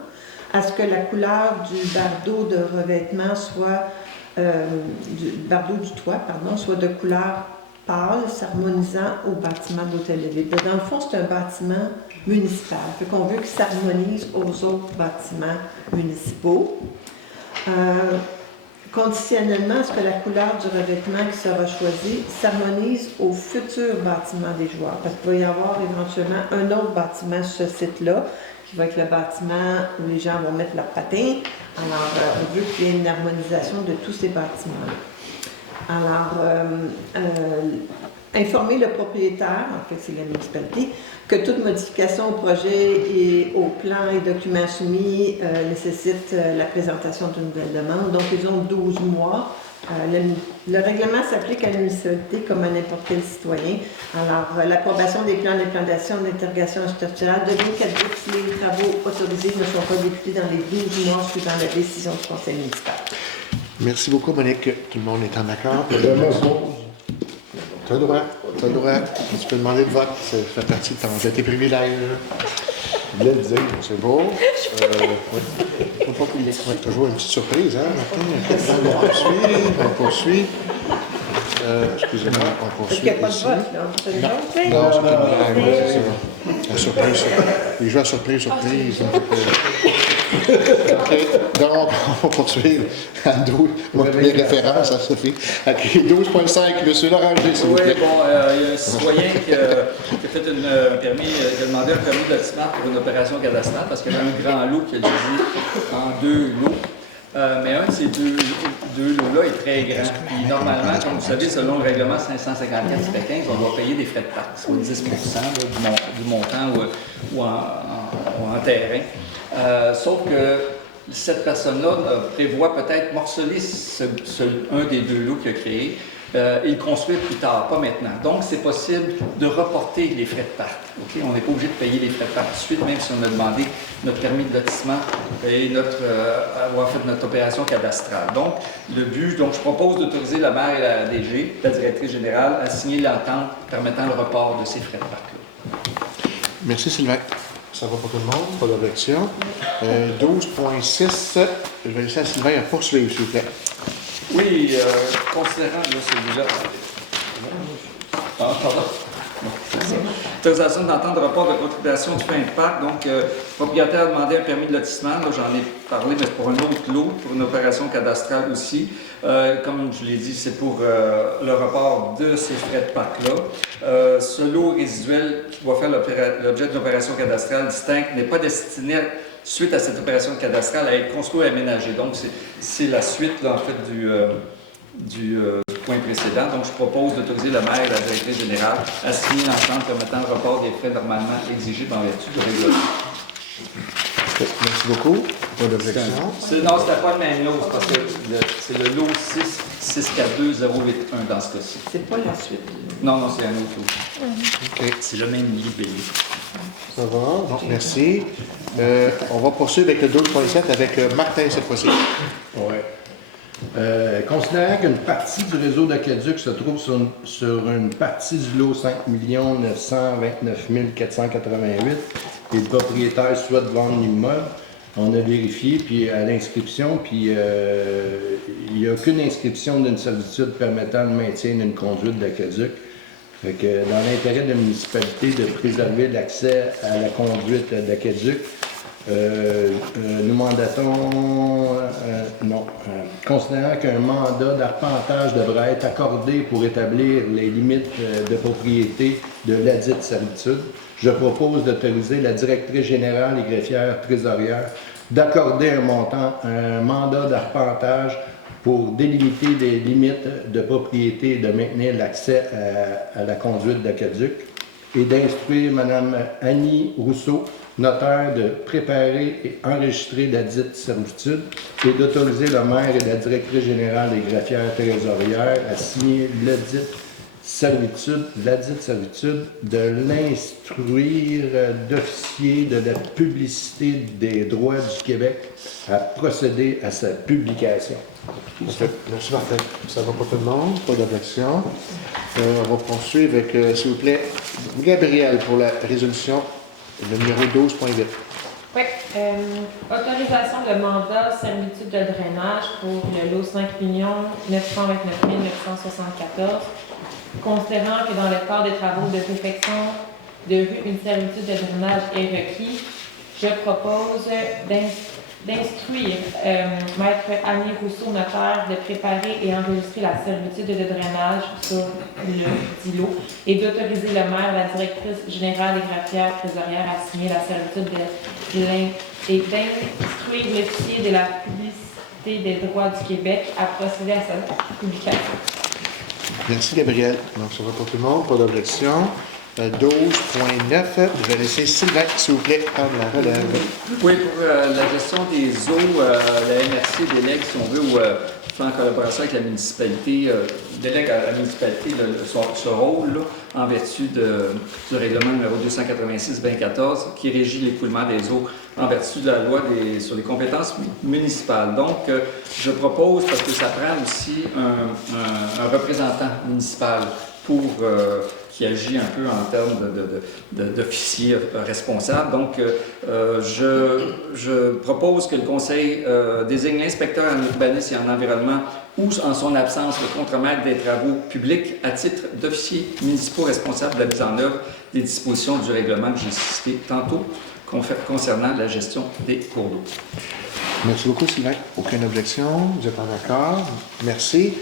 à ce que la couleur du bardeau de revêtement soit, du bardeau du toit, pardon, soit de couleur pâle, s'harmonisant au bâtiment d'hôtel de ville. Dans le fond, c'est un bâtiment municipal. Fait qu'on veut qu'il s'harmonise aux autres bâtiments municipaux. Conditionnellement à ce que la couleur du revêtement qui sera choisi s'harmonise au futur bâtiment des joueurs. Parce qu'il va y avoir éventuellement un autre bâtiment sur ce site-là, qui va être le bâtiment où les gens vont mettre leurs patins. Alors, on veut qu'il y ait une harmonisation de tous ces bâtiments. Alors, informer le propriétaire, en fait c'est la municipalité, que toute modification au projet et au plan et documents soumis nécessite la présentation d'une nouvelle demande. Donc, ils ont 12 mois. Le règlement s'applique à la municipalité comme à n'importe quel citoyen. Alors, l'approbation des plans d'implantation d'interrogation structurelle devient caduque si les travaux autorisés ne sont pas débutés dans les 12 mois suivant la décision du conseil municipal. Merci beaucoup, Monique. Tout le monde est en accord. Tu as le droit. Tu as le droit. Tu peux demander le vote. Ça fait partie de tes privilèges. Je voulais le dire. C'est beau. Il faut pas qu'il y ait toujours une petite surprise. Hein? On poursuit. Excusez-moi, on poursuit. Est-ce qu'il n'y a pas de ici. vote, là? C'est une chose, Non, c'est pas une blague. C'est ça. La surprise. Il joue à surprise. OK, donc, on va poursuivre à 12. Les références, ça suffit. OK, 12.5, M. Loranger, s'il vous plaît. Oui, bon, il y a un citoyen qui a fait qui a demandé un permis de lotissement pour une opération cadastrale parce qu'il y avait un grand lot qui a divisé en deux lots. Mais un de ces deux lots-là est très grand. Puis normalement, comme vous savez, selon le règlement 554-15, on doit payer des frais de taxe, soit 10 là, du montant ou en terrain. Sauf que cette personne-là prévoit peut-être morceler un des deux lots qu'il a créé et le construire plus tard, pas maintenant. Donc, c'est possible de reporter les frais de parc. Okay? On n'est pas obligé de payer les frais de parc tout de suite, même si on a demandé notre permis de lotissement et avoir fait notre opération cadastrale. Donc, le but, je propose d'autoriser la maire et la DG, la directrice générale, à signer l'entente permettant le report de ces frais de parc-là. Merci, Sylvain. Ça va pour tout le monde, pas d'objection. 12.6, je vais laisser à Sylvain à poursuivre, s'il vous plaît. Oui, considérant celui-là. Pardon. Autorisation d'entente de report de contribution du fin de parc. Donc, le propriétaire a demandé un permis de lotissement. Là, j'en ai parlé, mais c'est pour un autre lot, pour une opération cadastrale aussi. Comme je l'ai dit, c'est pour le report de ces frais de parc-là. Ce lot résiduel qui doit faire l'objet de l'opération cadastrale distincte n'est pas destiné, suite à cette opération cadastrale, à être construit et aménagé. Donc, c'est la suite, là, en fait, du point précédent. Donc, je propose d'autoriser la maire et la directrice générale à signer l'entente permettant le report des frais normalement exigés dans vertu du règlement. Merci beaucoup. Pas d'objection. Non, c'était pas le même lot, parce que c'est le lot 642-081 dans ce cas-ci. C'est pas la suite. Non, c'est un autre lot. OK. C'est le même libellé. Ça va. Donc, merci. On va poursuivre avec le 12.7 avec Martin cette fois-ci. Ouais. Considérant qu'une partie du réseau d'aqueduc se trouve sur une partie du lot 5 929 488 et le propriétaire souhaite vendre l'immeuble, on a vérifié puis à l'inscription, puis il n'y a aucune inscription d'une servitude permettant le maintien d'une conduite d'aqueduc. Fait que dans l'intérêt de la municipalité de préserver l'accès à la conduite d'aqueduc, nous mandatons, considérant qu'un mandat d'arpentage devrait être accordé pour établir les limites de propriété de ladite servitude, je propose d'autoriser la directrice générale et greffière trésorière d'accorder un mandat d'arpentage pour délimiter des limites de propriété et de maintenir l'accès à la conduite d'aqueduc et d'instruire Mme Annie Rousseau, notaire, de préparer et enregistrer la dite servitude et d'autoriser le maire et la directrice générale et greffière trésorière à signer la dite servitude, de l'instruire d'officier de la publicité des droits du Québec à procéder à sa publication. Merci Martin. Ça va pour tout le monde? Pas d'objection. On va poursuivre avec, s'il vous plaît, Gabriel pour la résolution numéro 12.8. Oui. Autorisation de mandat servitude de drainage pour le lot 5 929 974. Considérant que dans le cadre des travaux de perfection de rue, une servitude de drainage est requise, je propose d'instruire Maître Annie Rousseau, notaire, de préparer et enregistrer la servitude de drainage sur le dit lot et d'autoriser le maire, la directrice générale et greffière trésorière à signer la servitude et d'instruire l'officier de la publicité des droits du Québec à procéder à sa publication. Merci Gabriel. Donc, ça va pour tout le monde, pas d'objection. 12.9, je vais laisser Sylvain, s'il vous plaît, prendre la relève. Oui, pour la gestion des eaux, la MRC délègue, si on veut, ou fait en collaboration avec la municipalité, délègue à la municipalité ce rôle là, en vertu du règlement numéro 286-2014 qui régit l'écoulement des eaux en vertu de la loi sur les compétences municipales. Donc, je propose, parce que ça prend aussi un représentant municipal pour qui agit un peu en termes d'officier responsable. Donc, je propose que le Conseil désigne l'inspecteur en urbanisme et en environnement ou, en son absence, le contremaître des travaux publics à titre d'officier municipaux responsable de la mise en œuvre des dispositions du règlement que j'ai cité tantôt concernant la gestion des cours d'eau. Merci beaucoup, Sylvain. Aucune objection. Vous êtes en accord. Merci.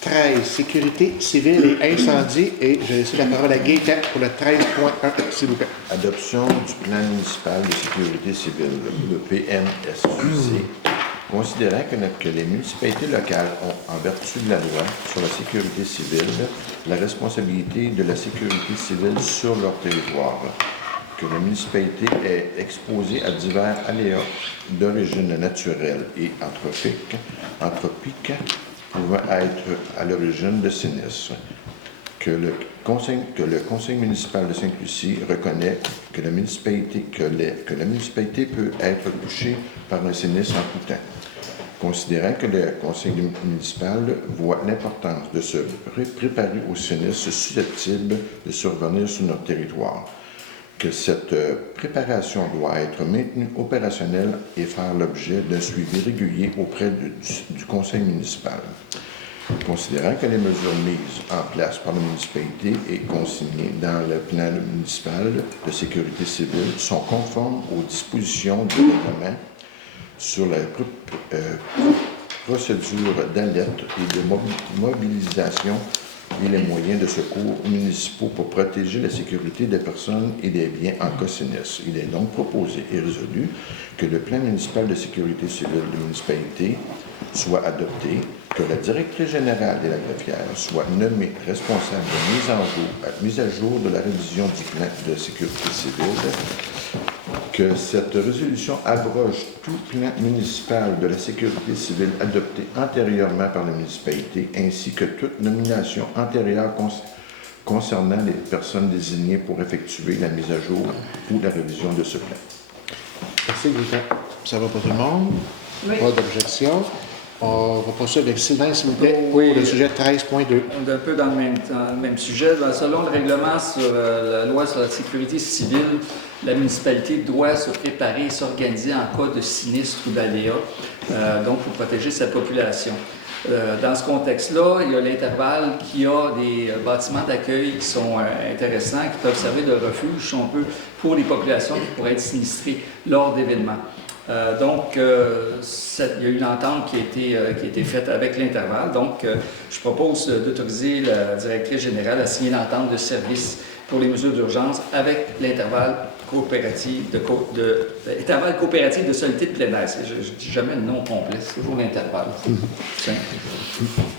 13, sécurité civile et incendie. Et je laisse la parole à Gaëtan pour le 13.1, s'il vous plaît. Adoption du plan municipal de sécurité civile, le PMSC. Considérant que les municipalités locales ont, en vertu de la loi sur la sécurité civile, la responsabilité de la sécurité civile sur leur territoire, que la municipalité est exposée à divers aléas d'origine naturelle et anthropique pouvant être à l'origine de sinistres, que le conseil municipal de Sainte-Lucie reconnaît que la municipalité peut être touchée par un sinistre en tout temps. Considérant que le conseil municipal voit l'importance de se préparer aux sinistres susceptibles de survenir sur notre territoire, que cette préparation doit être maintenue opérationnelle et faire l'objet d'un suivi régulier auprès du conseil municipal. Considérant que les mesures mises en place par la municipalité et consignées dans le plan municipal de sécurité civile sont conformes aux dispositions du règlement sur la procédure d'alerte et de mobilisation et les moyens de secours municipaux pour protéger la sécurité des personnes et des biens en cas sinistre. Il est donc proposé et résolu que le plan municipal de sécurité civile de municipalité soit adopté, que la directrice générale et la greffière soient nommées responsables de mise à jour de la révision du plan de sécurité civile, que cette résolution abroge tout plan municipal de la sécurité civile adopté antérieurement par la municipalité, ainsi que toute nomination antérieure concernant les personnes désignées pour effectuer la mise à jour ou la révision de ce plan. Merci, Gaëtan. Ça va pour tout le monde? Oui. Pas d'objection. On va poursuivre avec Sylvain, s'il vous plaît, Oui. pour le sujet 13.2. On est un peu dans le même sujet. Selon le règlement sur la loi sur la sécurité civile, la municipalité doit se préparer et s'organiser en cas de sinistre ou d'aléa, donc pour protéger sa population. Dans ce contexte-là, il y a l'intervalle qui a des bâtiments d'accueil qui sont intéressants, qui peuvent servir de refuge, si on peut, pour les populations qui pourraient être sinistrées lors d'événements. Donc, il y a une entente qui a été faite avec l'intervalle. Donc, je propose d'autoriser la directrice générale à signer l'entente de service pour les mesures d'urgence avec l'intervalle coopératif de solidité de plein air. Je ne dis jamais le nom complet, c'est toujours l'intervalle.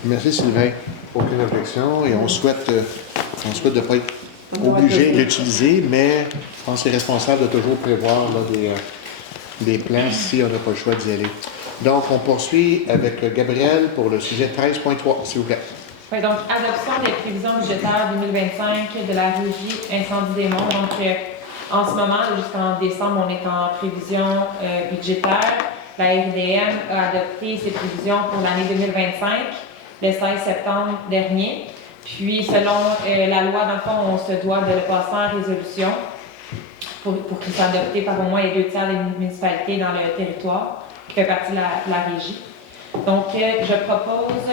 Merci, Sylvain. Aucune objection. Et on souhaite de ne pas être obligé de l'utiliser, mais je pense que c'est responsable de toujours prévoir là, des plans si on n'a pas le choix d'y aller. Donc, on poursuit avec Gabriel pour le sujet 13.3, s'il vous plaît. Oui, donc, adoption des prévisions budgétaires 2025 de la Régie Incendie des Monts. Donc, en ce moment, jusqu'en décembre, on est en prévision budgétaire. La RIDM a adopté ses prévisions pour l'année 2025, le 16 septembre dernier. Puis, selon la loi, dans le fond, on se doit de le passer en résolution pour qu'il soit adopté par au moins les 2 tiers des municipalités dans le territoire, qui fait partie de la Régie. Donc, je propose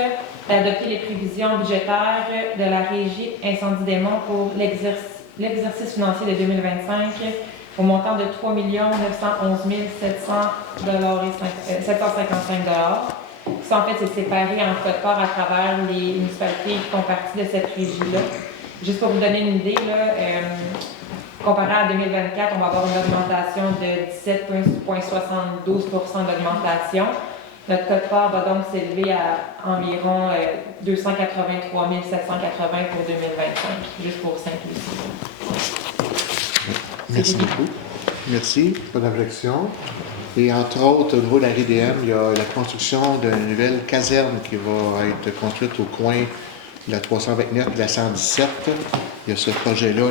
d'adopter les prévisions budgétaires de la Régie Incendie des Monts pour l'exercice financier de 2025 au montant de 3 911 755 $. Ça, en fait, c'est séparé en code part à travers les municipalités qui font partie de cette régie-là. Juste pour vous donner une idée, là, comparé à 2024, on va avoir une augmentation de 17,72% d'augmentation. Notre quote-part va donc s'élever à environ 283 780 pour 2025, juste pour simplifier. Merci beaucoup. Merci. Pas d'objection. Et entre autres, au niveau de la RIDM, il y a la construction d'une nouvelle caserne qui va être construite au coin de la 329 et de la 117. Il y a ce projet-là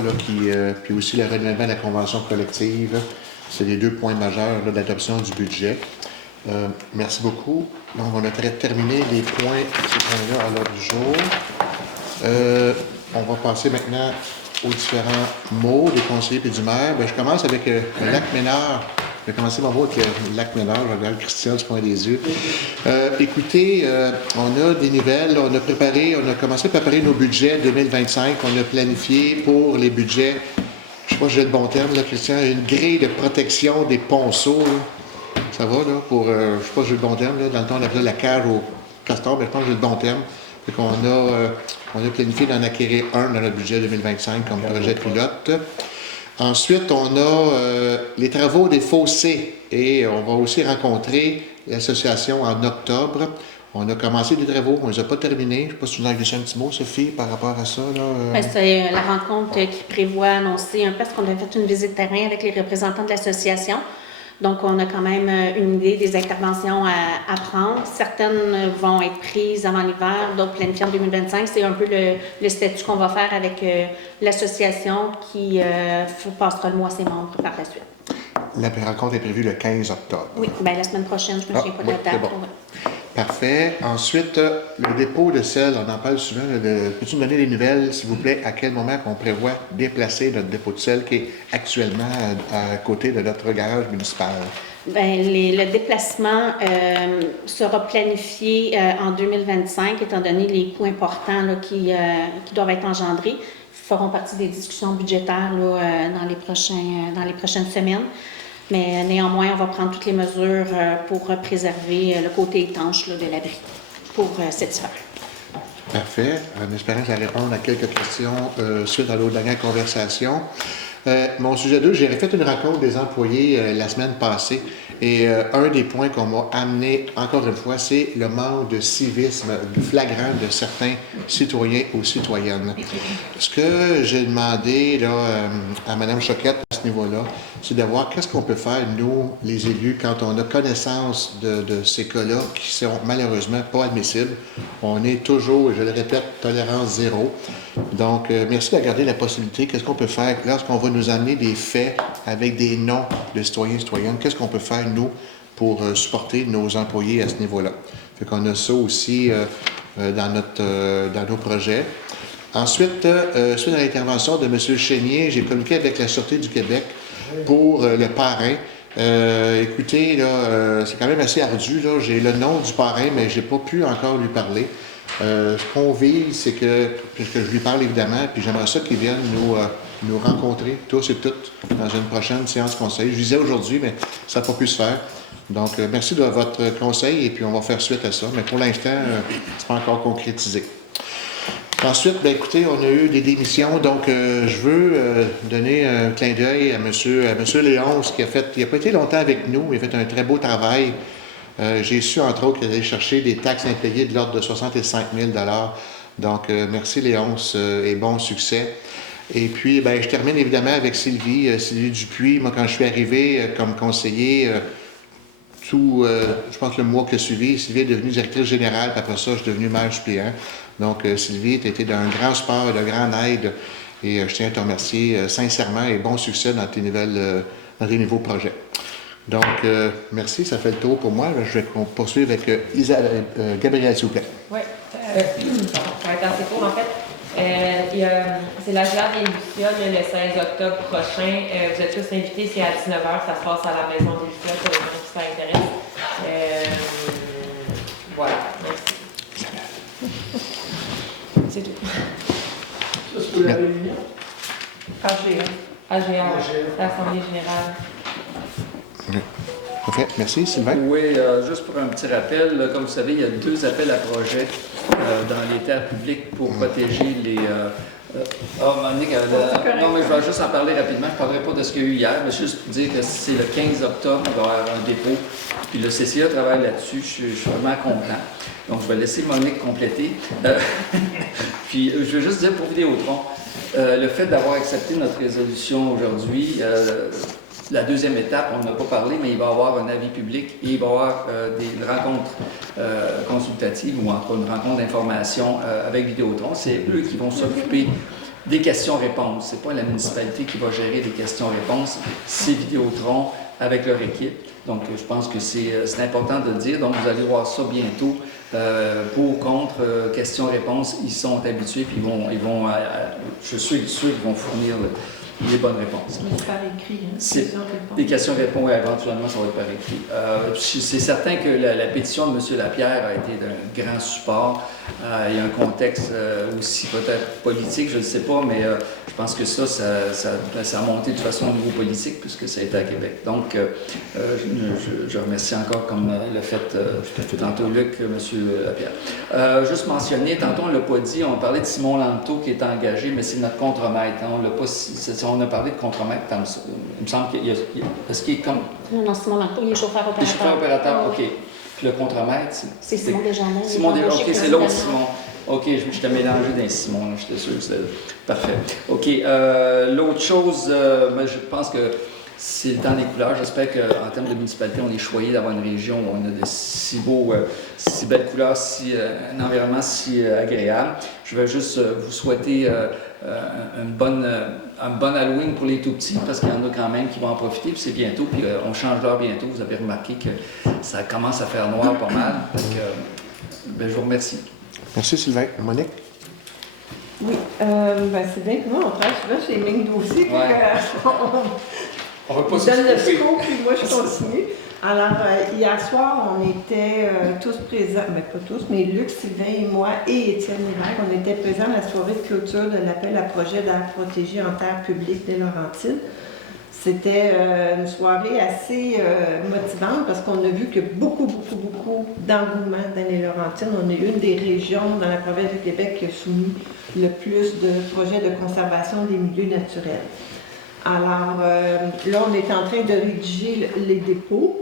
puis aussi le renouvellement de la convention collective. C'est les 2 points majeurs là, d'adoption du budget. Merci beaucoup. Donc, on a terminé les points, ces points-là à l'ordre du jour. On va passer maintenant aux différents mots des conseillers et du maire. Je commence avec le lac Ménard. Je vais commencer mon mot avec le lac Ménard. Je regarde Christian du coin des yeux. Écoutez, on a des nouvelles. On a commencé à préparer nos budgets 2025. On a planifié pour les budgets, je ne sais pas si j'ai le bon terme, là, Christian, une grille de protection des ponceaux. Là. Ça va, là, pour, je ne sais pas si j'ai le bon terme, là, dans le temps, on appelait la cage au castor, mais je pense que j'ai le bon terme. Fait qu'on a planifié d'en acquérir un dans notre budget 2025 comme projet pilote. Ensuite, on a les travaux des fossés et on va aussi rencontrer l'association en octobre. On a commencé des travaux, on ne les a pas terminés. Je ne sais pas si tu nous as glissé un petit mot, Sophie, par rapport à ça. C'est la rencontre qui prévoit annoncer, parce qu'on a fait une visite terrain avec les représentants de l'association. Donc, on a quand même une idée des interventions à prendre. Certaines vont être prises avant l'hiver, d'autres planifiées en 2025. C'est un peu le statut qu'on va faire avec l'association qui passera le mot à ses membres par la suite. La rencontre est prévue le 15 octobre. Oui, bien la semaine prochaine, je ne me souviens pas de la date. Bon. Parfait. Ensuite, le dépôt de sel, on en parle souvent. Peux-tu me donner des nouvelles, s'il vous plaît, à quel moment on prévoit déplacer notre dépôt de sel qui est actuellement à côté de notre garage municipal? Bien, le déplacement sera planifié en 2025, étant donné les coûts importants là, qui doivent être engendrés. Ils feront partie des discussions budgétaires là, dans les prochaines semaines. Mais néanmoins, on va prendre toutes les mesures pour préserver le côté étanche là, de l'abri pour cet hiver. Parfait. En espérant que ça réponde à quelques questions suite à notre dernière conversation. Mon sujet 2, j'ai fait une rencontre des employés la semaine passée et un des points qu'on m'a amené, encore une fois, c'est le manque de civisme flagrant de certains citoyens ou citoyennes. Ce que j'ai demandé là, à Mme Choquette à ce niveau-là, c'est de voir qu'est-ce qu'on peut faire, nous, les élus, quand on a connaissance de ces cas-là qui sont malheureusement pas admissibles. On est toujours, je le répète, tolérance zéro. Donc, merci de regarder la possibilité. Qu'est-ce qu'on peut faire lorsqu'on va nous amener des faits avec des noms de citoyens et citoyennes? Qu'est-ce qu'on peut faire, nous, pour supporter nos employés à ce niveau-là? Fait qu'on a ça aussi dans nos projets. Ensuite, suite à l'intervention de M. Chénier, j'ai communiqué avec la Sûreté du Québec pour le parrain. Écoutez, là, c'est quand même assez ardu. Là. J'ai le nom du parrain, mais je n'ai pas pu encore lui parler. Ce qu'on vise, c'est que, puisque je lui parle évidemment, puis j'aimerais ça qu'il vienne nous rencontrer, tous et toutes, dans une prochaine séance conseil. Je disais aujourd'hui, mais ça n'a pas pu se faire. Donc, merci de votre conseil, et puis on va faire suite à ça. Mais pour l'instant, c'est pas encore concrétisé. Ensuite, bien, écoutez, on a eu des démissions, donc je veux donner un clin d'œil à monsieur Léonce, qui n'a pas été longtemps avec nous, il a fait un très beau travail. J'ai su, entre autres, qu'il allait chercher des taxes impayées de l'ordre de 65 000 $. Donc, merci Léonce et bon succès. Et puis, ben, je termine évidemment avec Sylvie Dupuis. Moi, quand je suis arrivé comme conseiller, je pense que le mois qui a suivi, Sylvie est devenue directrice générale, puis après ça, je suis devenu maire suppléant. Donc, Sylvie, tu as été d'un grand support et de grande aide, et je tiens à te remercier sincèrement et bon succès dans tes nouveaux projets. Donc, merci, ça fait le tour pour moi. Je vais poursuivre avec Gabrielle, s'il vous plaît. Oui, ça va être assez court, en fait. C'est la gare des Lucioles le 16 octobre prochain. Vous êtes tous invités, c'est à 19h, ça se passe à la maison des Lucioles pour les gens qui s'intéressent. Voilà, merci. C'est tout. Ça, c'est pour la réunion? AGA, l'Assemblée générale. OK, merci. Sylvain? Oui, juste pour un petit rappel, là, comme vous savez, il y a 2 appels à projets dans les terres publiques pour protéger les... Monique, non, mais je vais juste en parler rapidement. Je ne parlerai pas de ce qu'il y a eu hier, mais juste pour dire que c'est le 15 octobre, il va y avoir un dépôt. Puis le CCA travaille là-dessus. Je suis vraiment content. Donc, je vais laisser Monique compléter. Puis, je veux juste dire pour Vidéotron, le fait d'avoir accepté notre résolution aujourd'hui, la deuxième étape, on n'en a pas parlé, mais il va y avoir un avis public et il va y avoir des rencontres consultatives ou encore une rencontre d'information avec Vidéotron. C'est eux qui vont s'occuper des questions-réponses. Ce n'est pas la municipalité qui va gérer les questions-réponses, c'est Vidéotron avec leur équipe. Donc, je pense que c'est important de le dire. Donc, vous allez voir ça bientôt. Pour, contre, questions-réponses, ils sont habitués, puis je suis sûr qu'ils vont fournir les bonnes réponses. Mais c'est par écrit, hein? Des questions-réponses, éventuellement, ça va être par écrit. C'est certain que la pétition de M. Lapierre a été d'un grand support. Il y a un contexte aussi peut-être politique, je ne sais pas, mais je pense que ça a monté de façon au niveau politique, puisque ça a été à Québec. Donc, je remercie encore, comme le fait tantôt Luc, M. Lapierre. Juste mentionner, tantôt on ne l'a pas dit, on parlait de Simon Lanto qui est engagé, mais c'est notre contremaître. Hein, on a parlé de contremaître, il me semble qu'il y a... Est-ce qu'il est comme... Non, Simon Lanto, il est chauffeur opérateur. Il est chauffeur opérateur, OK. Puis le contremaître, c'est Simon Desjardins. OK, c'est l'autre Simon. OK, je t'ai mélangé d'un Simon, là, j'étais sûr que c'était... Parfait. OK, l'autre chose, je pense que c'est le temps des couleurs. J'espère qu'en termes de municipalité, on est choyé d'avoir une région où on a de si belles couleurs, un environnement si agréable. Je vais juste vous souhaiter un bon Halloween pour les tout-petits, parce qu'il y en a quand même qui vont en profiter, puis c'est bientôt, puis on change d'heure bientôt. Vous avez remarqué que ça commence à faire noir pas mal. Donc, je vous remercie. Merci Sylvain. Monique? Oui, c'est bien que moi, on travaille souvent chez les mêmes dossiers. On va pas je donne le scoop, puis moi, je continue. Alors, hier soir, on était tous présents, mais pas tous, mais Luc, Sylvain et moi et Étienne Lévesque, on était présents à la soirée de clôture de l'appel à projet d'air protégé en terre publique des Laurentides. C'était une soirée assez motivante parce qu'on a vu que beaucoup d'engouement dans les Laurentides. On est une des régions dans la province du Québec qui a soumis le plus de projets de conservation des milieux naturels. Alors, là, on est en train de rédiger les dépôts.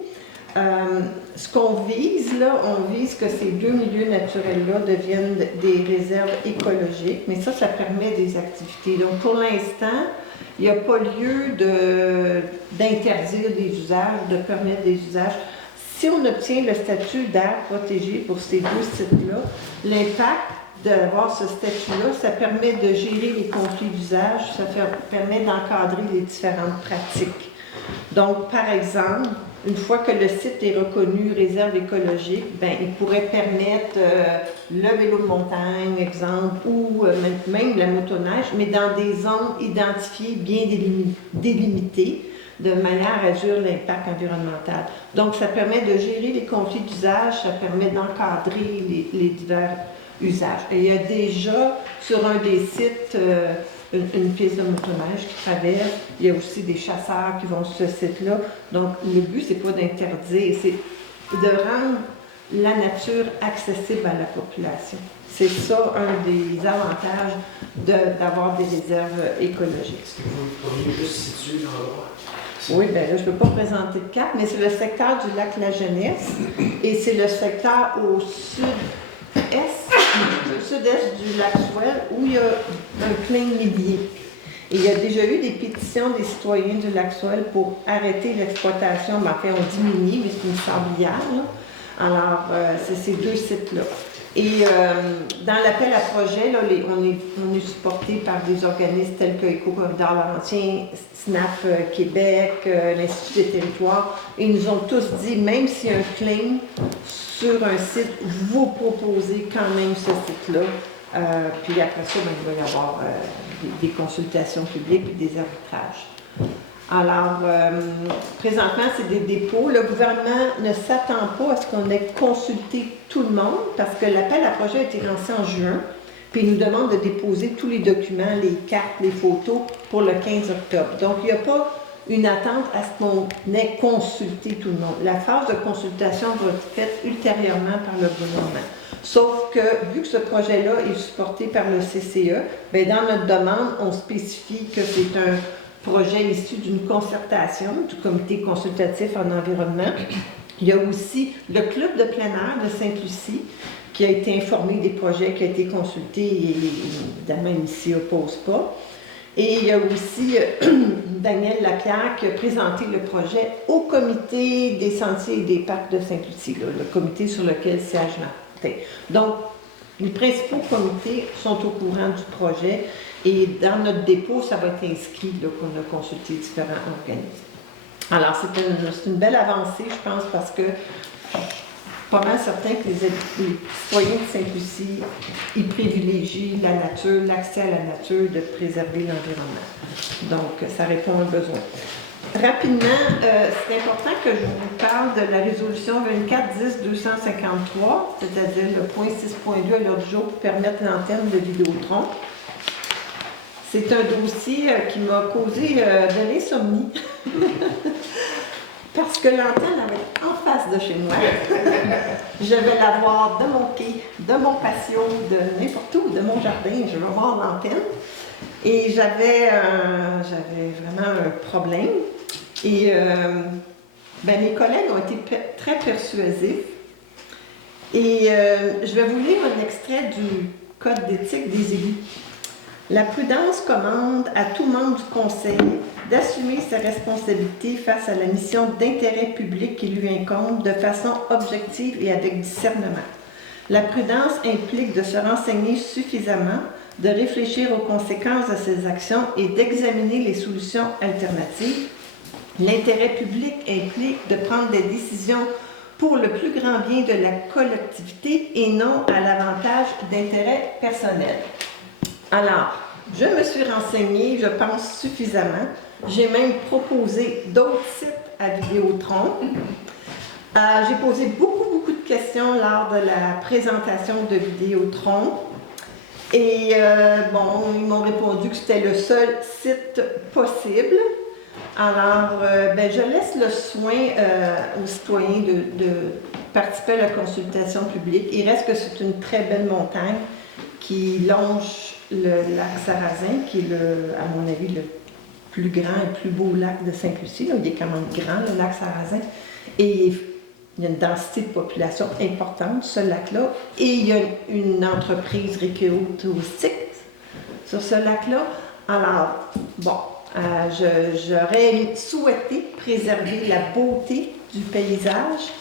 Ce qu'on vise, là, on vise que ces 2 milieux naturels-là deviennent des réserves écologiques, mais ça permet des activités. Donc, pour l'instant, il n'y a pas lieu d'interdire des usages, de permettre des usages. Si on obtient le statut d'aire protégée pour ces 2 sites-là, l'impact d'avoir ce statut-là, ça permet de gérer les conflits d'usage, ça permet d'encadrer les différentes pratiques. Donc, par exemple, une fois que le site est reconnu réserve écologique, ben, il pourrait permettre le vélo de montagne, exemple, ou même la motoneige, mais dans des zones identifiées, bien délimitées, de manière à réduire l'impact environnemental. Donc, ça permet de gérer les conflits d'usage, ça permet d'encadrer les divers usages. Et il y a déjà, sur un des sites, une piste de motoneige qui traverse. Il y a aussi des chasseurs qui vont sur ce site-là. Donc, le but, c'est pas d'interdire, c'est de rendre la nature accessible à la population. C'est ça, un des avantages d'avoir des réserves écologiques. Est-ce que vous pourriez juste situer l'endroit? Oui, bien là, je ne peux pas présenter de carte, mais c'est le secteur du lac La Jeunesse et c'est le secteur au sud-est du lac Swell où il y a un plein millier. Et il y a déjà eu des pétitions des citoyens du lac Swell pour arrêter l'exploitation, mais en fait, on diminue, mais c'est une sablière, là. Alors, c'est ces 2 sites-là. Et dans l'appel à projet, là, on est supporté par des organismes tels que Éco-Corridor Laurentien, SNAP Québec, l'Institut des territoires. Et ils nous ont tous dit, même s'il y a un claim sur un site, vous proposez quand même ce site-là. Puis après ça, ben, il va y avoir des consultations publiques et des arbitrages. Alors, présentement, c'est des dépôts. Le gouvernement ne s'attend pas à ce qu'on ait consulté tout le monde parce que l'appel à projet a été lancé en juin, puis il nous demande de déposer tous les documents, les cartes, les photos pour le 15 octobre. Donc, il n'y a pas une attente à ce qu'on ait consulté tout le monde. La phase de consultation va être faite ultérieurement par le gouvernement. Sauf que, vu que ce projet-là est supporté par le CCE, bien, dans notre demande, on spécifie que c'est un projet issu d'une concertation du comité consultatif en environnement. Il y a aussi le club de plein air de Sainte-Lucie qui a été informé des projets, qui a été consulté et évidemment il ne s'y oppose pas. Et il y a aussi Daniel Lapierre qui a présenté le projet au comité des sentiers et des parcs de Sainte-Lucie, le comité sur lequel siège Martin. Donc, les principaux comités sont au courant du projet et dans notre dépôt, ça va être inscrit qu'on a consulté différents organismes. Alors, c'est une belle avancée, je pense, parce que je suis pas mal certain que les citoyens de Sainte-Lucie, ils privilégient la nature, l'accès à la nature, de préserver l'environnement. Donc, ça répond aux besoins. Rapidement, c'est important que je vous parle de la résolution 24-10-253, c'est-à-dire le point 6.2 à l'ordre du jour pour permettre l'antenne de Vidéotron. C'est un dossier qui m'a causé de l'insomnie. Parce que l'antenne va être en face de chez moi. Je vais l'avoir de mon quai, de mon patio, de n'importe où, de mon jardin. Je vais voir l'antenne. Et j'avais vraiment un problème. Et ben, mes collègues ont été très persuasifs. Et je vais vous lire un extrait du Code d'éthique des élus. La prudence commande à tout membre du Conseil d'assumer ses responsabilités face à la mission d'intérêt public qui lui incombe de façon objective et avec discernement. La prudence implique de se renseigner suffisamment, de réfléchir aux conséquences de ses actions et d'examiner les solutions alternatives. L'intérêt public implique de prendre des décisions pour le plus grand bien de la collectivité et non à l'avantage d'intérêts personnels. Alors, je me suis renseignée, je pense, suffisamment. J'ai même proposé d'autres sites à Vidéotron. J'ai posé beaucoup de questions lors de la présentation de Vidéotron. Et bon, ils m'ont répondu que c'était le seul site possible. Alors, ben, je laisse le soin aux citoyens de participer à la consultation publique. Il reste que c'est une très belle montagne qui longe le lac Sarrazin, qui est, à mon avis, plus grand et plus beau lac de Sainte-Lucie. Là. Il est quand même grand, le lac Sarrazin. Et il y a une densité de population importante, ce lac-là. Et il y a une entreprise récréo-touristique sur ce lac-là. Alors, bon, j'aurais souhaité préserver la beauté du paysage,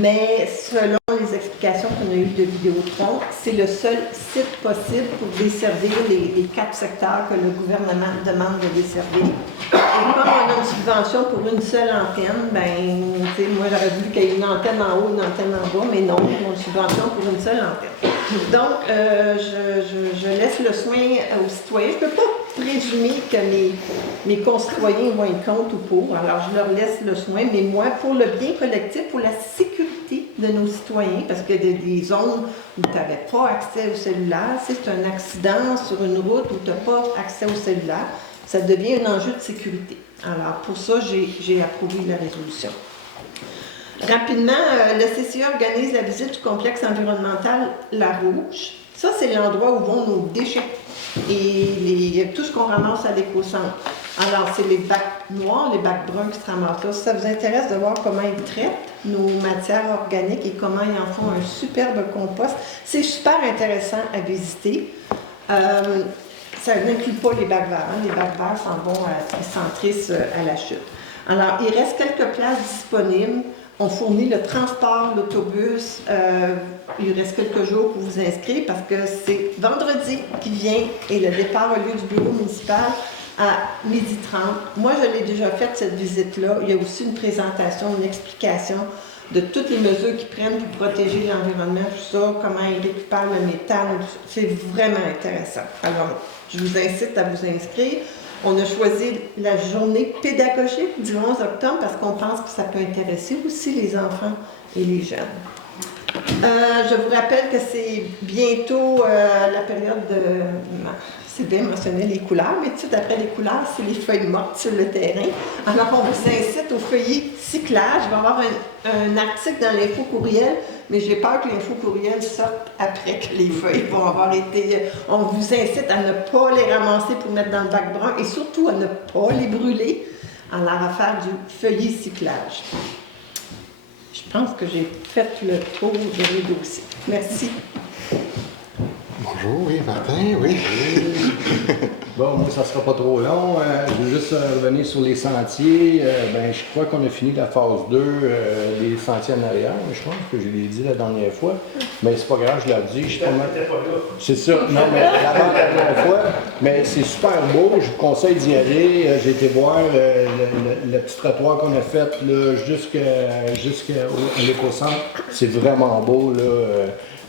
mais selon les explications qu'on a eues de Vidéotron, c'est le seul site possible pour desservir les 4 secteurs que le gouvernement demande de desservir. Et comme on a une subvention pour une seule antenne, ben, moi j'aurais voulu qu'il y ait une antenne en haut, une antenne en bas, mais non, ils ont une subvention pour une seule antenne. Donc, je laisse le soin aux citoyens. Je ne peux pas présumer que mes concitoyens vont être contre ou pour, alors je leur laisse le soin, mais moi, pour le bien collectif, pour la sécurité de nos citoyens, parce qu'il y a des zones où tu n'avais pas accès au cellulaire, si c'est un accident sur une route où tu n'as pas accès au cellulaire, ça devient un enjeu de sécurité. Alors, pour ça, j'ai approuvé la résolution. Rapidement, le CCE organise la visite du complexe environnemental La Rouge. Ça, c'est l'endroit où vont nos déchets et tout ce qu'on ramasse à l'éco-centre. Alors, c'est les bacs noirs, les bacs bruns qui se ramassent là. Si ça vous intéresse de voir comment ils traitent nos matières organiques et comment ils en font un superbe compost, c'est super intéressant à visiter. Ça n'inclut pas les bacs verts. Hein. Les bacs verts s'en vont ils s'entrissent à la chute. Alors, il reste quelques places disponibles. On fournit le transport, l'autobus. Il reste quelques jours pour vous inscrire parce que c'est vendredi qui vient et le départ a lieu du bureau municipal à 12h30. Moi, je l'ai déjà faite, cette visite-là. Il y a aussi une présentation, une explication de toutes les mesures qu'ils prennent pour protéger l'environnement, tout ça, comment ils récupèrent le méthane. C'est vraiment intéressant. Alors, je vous incite à vous inscrire. On a choisi la journée pédagogique du 11 octobre parce qu'on pense que ça peut intéresser aussi les enfants et les jeunes. Je vous rappelle que c'est bientôt la période de... C'est bien mentionné les couleurs, mais tout de suite après les couleurs, c'est les feuilles mortes sur le terrain. Alors, on vous incite au feuillet cyclage. Il va y avoir un article dans l'info courriel, mais j'ai peur que l'info courriel sorte après que les feuilles vont avoir été... On vous incite à ne pas les ramasser pour mettre dans le bac brun et surtout à ne pas les brûler. Alors, à faire du feuillet cyclage. Je pense que j'ai fait le tour de mes dossiers. Merci. Bonjour, oui, Martin, oui. Bon, moi, ça ne sera pas trop long. Je vais juste revenir sur les sentiers. Je crois qu'on a fini la phase 2 des sentiers en arrière. Je pense que je l'ai dit la dernière fois. Mais c'est pas grave, je l'ai dit. Je suis pas mal... C'est ça. Non, mais la dernière fois. Mais c'est super beau. Je vous conseille d'y aller. J'ai été voir le petit trottoir qu'on a fait jusqu'à l'éco-centre. C'est vraiment beau, là.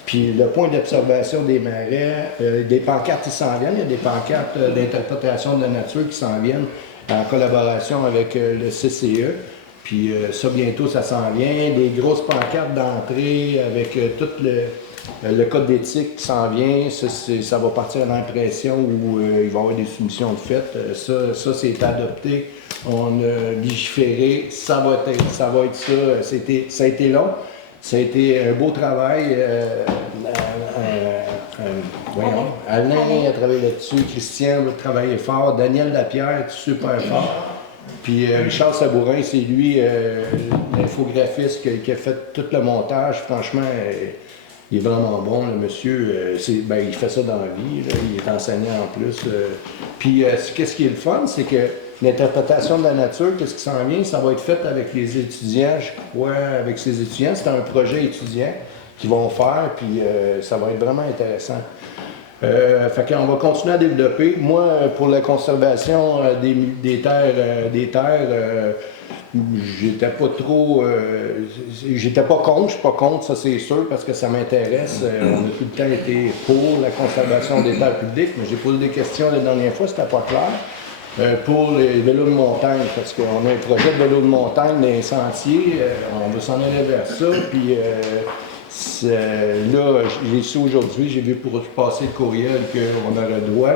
Puis le point d'observation des marais, des pancartes qui s'en viennent, il y a des pancartes d'interprétation de la nature qui s'en viennent en collaboration avec le CCE. Puis ça, bientôt, ça s'en vient. Des grosses pancartes d'entrée avec tout le code d'éthique qui s'en vient. Ça va partir à l'impression où il va y avoir des soumissions de fait. Ça c'est adopté. On a légiféré. Ça va être ça. Ça a été long. Ça a été un beau travail. Alain a travaillé là-dessus, Christian a travaillé fort, Daniel Lapierre est super fort. Puis Richard Sabourin, c'est lui, l'infographiste, qui a fait tout le montage. Franchement, il est vraiment bon, le monsieur. Il fait ça dans la vie, là, il est enseignant en plus. Puis qu'est-ce qui est le fun, c'est que l'interprétation de la nature, qu'est-ce qui s'en vient, ça va être fait avec les étudiants, je crois, avec ces étudiants. C'est un projet étudiant qu'ils vont faire, puis ça va être vraiment intéressant. Fait qu'on va continuer à développer. Moi, pour la conservation des terres, j'étais pas trop... j'étais pas contre, je suis pas contre, ça c'est sûr, parce que ça m'intéresse. On a tout le temps été pour la conservation des terres publiques, mais j'ai posé des questions la dernière fois, c'était pas clair. Pour les vélos de montagne, parce qu'on a un projet de vélo de montagne dans les sentiers, on veut s'en aller vers ça, puis là, j'ai su aujourd'hui, j'ai vu pour passer le courriel qu'on aurait le droit.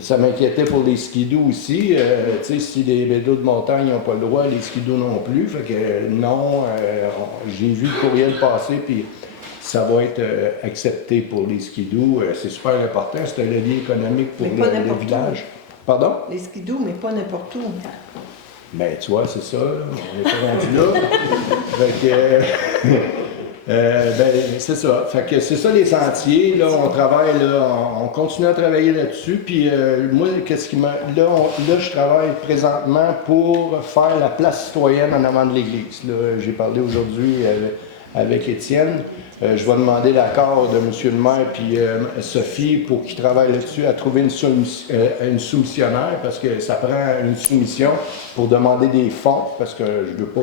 Ça m'inquiétait pour les skidoo aussi. Tu sais, si les vélos de montagne n'ont pas le droit, les skidoo non plus. Fait que non, j'ai vu le courriel passer, puis ça va être accepté pour les skidoo. C'est super important, c'est un levier économique pour le village. Pardon? Les skidoo, mais pas n'importe où. Ben, tu vois, c'est ça, là. On est pas rendu là. Fait que, ben, c'est ça. Fait que c'est ça les sentiers. Là, on travaille, là, on continue à travailler là-dessus. Puis moi, qu'est-ce qui m'a. Là, je travaille présentement pour faire la place citoyenne en avant de l'église. Là, j'ai parlé aujourd'hui avec Étienne. Je vais demander l'accord de M. le maire puis Sophie pour qu'ils travaillent là-dessus à trouver une soumissionnaire parce que ça prend une soumission pour demander des fonds parce que je veux pas.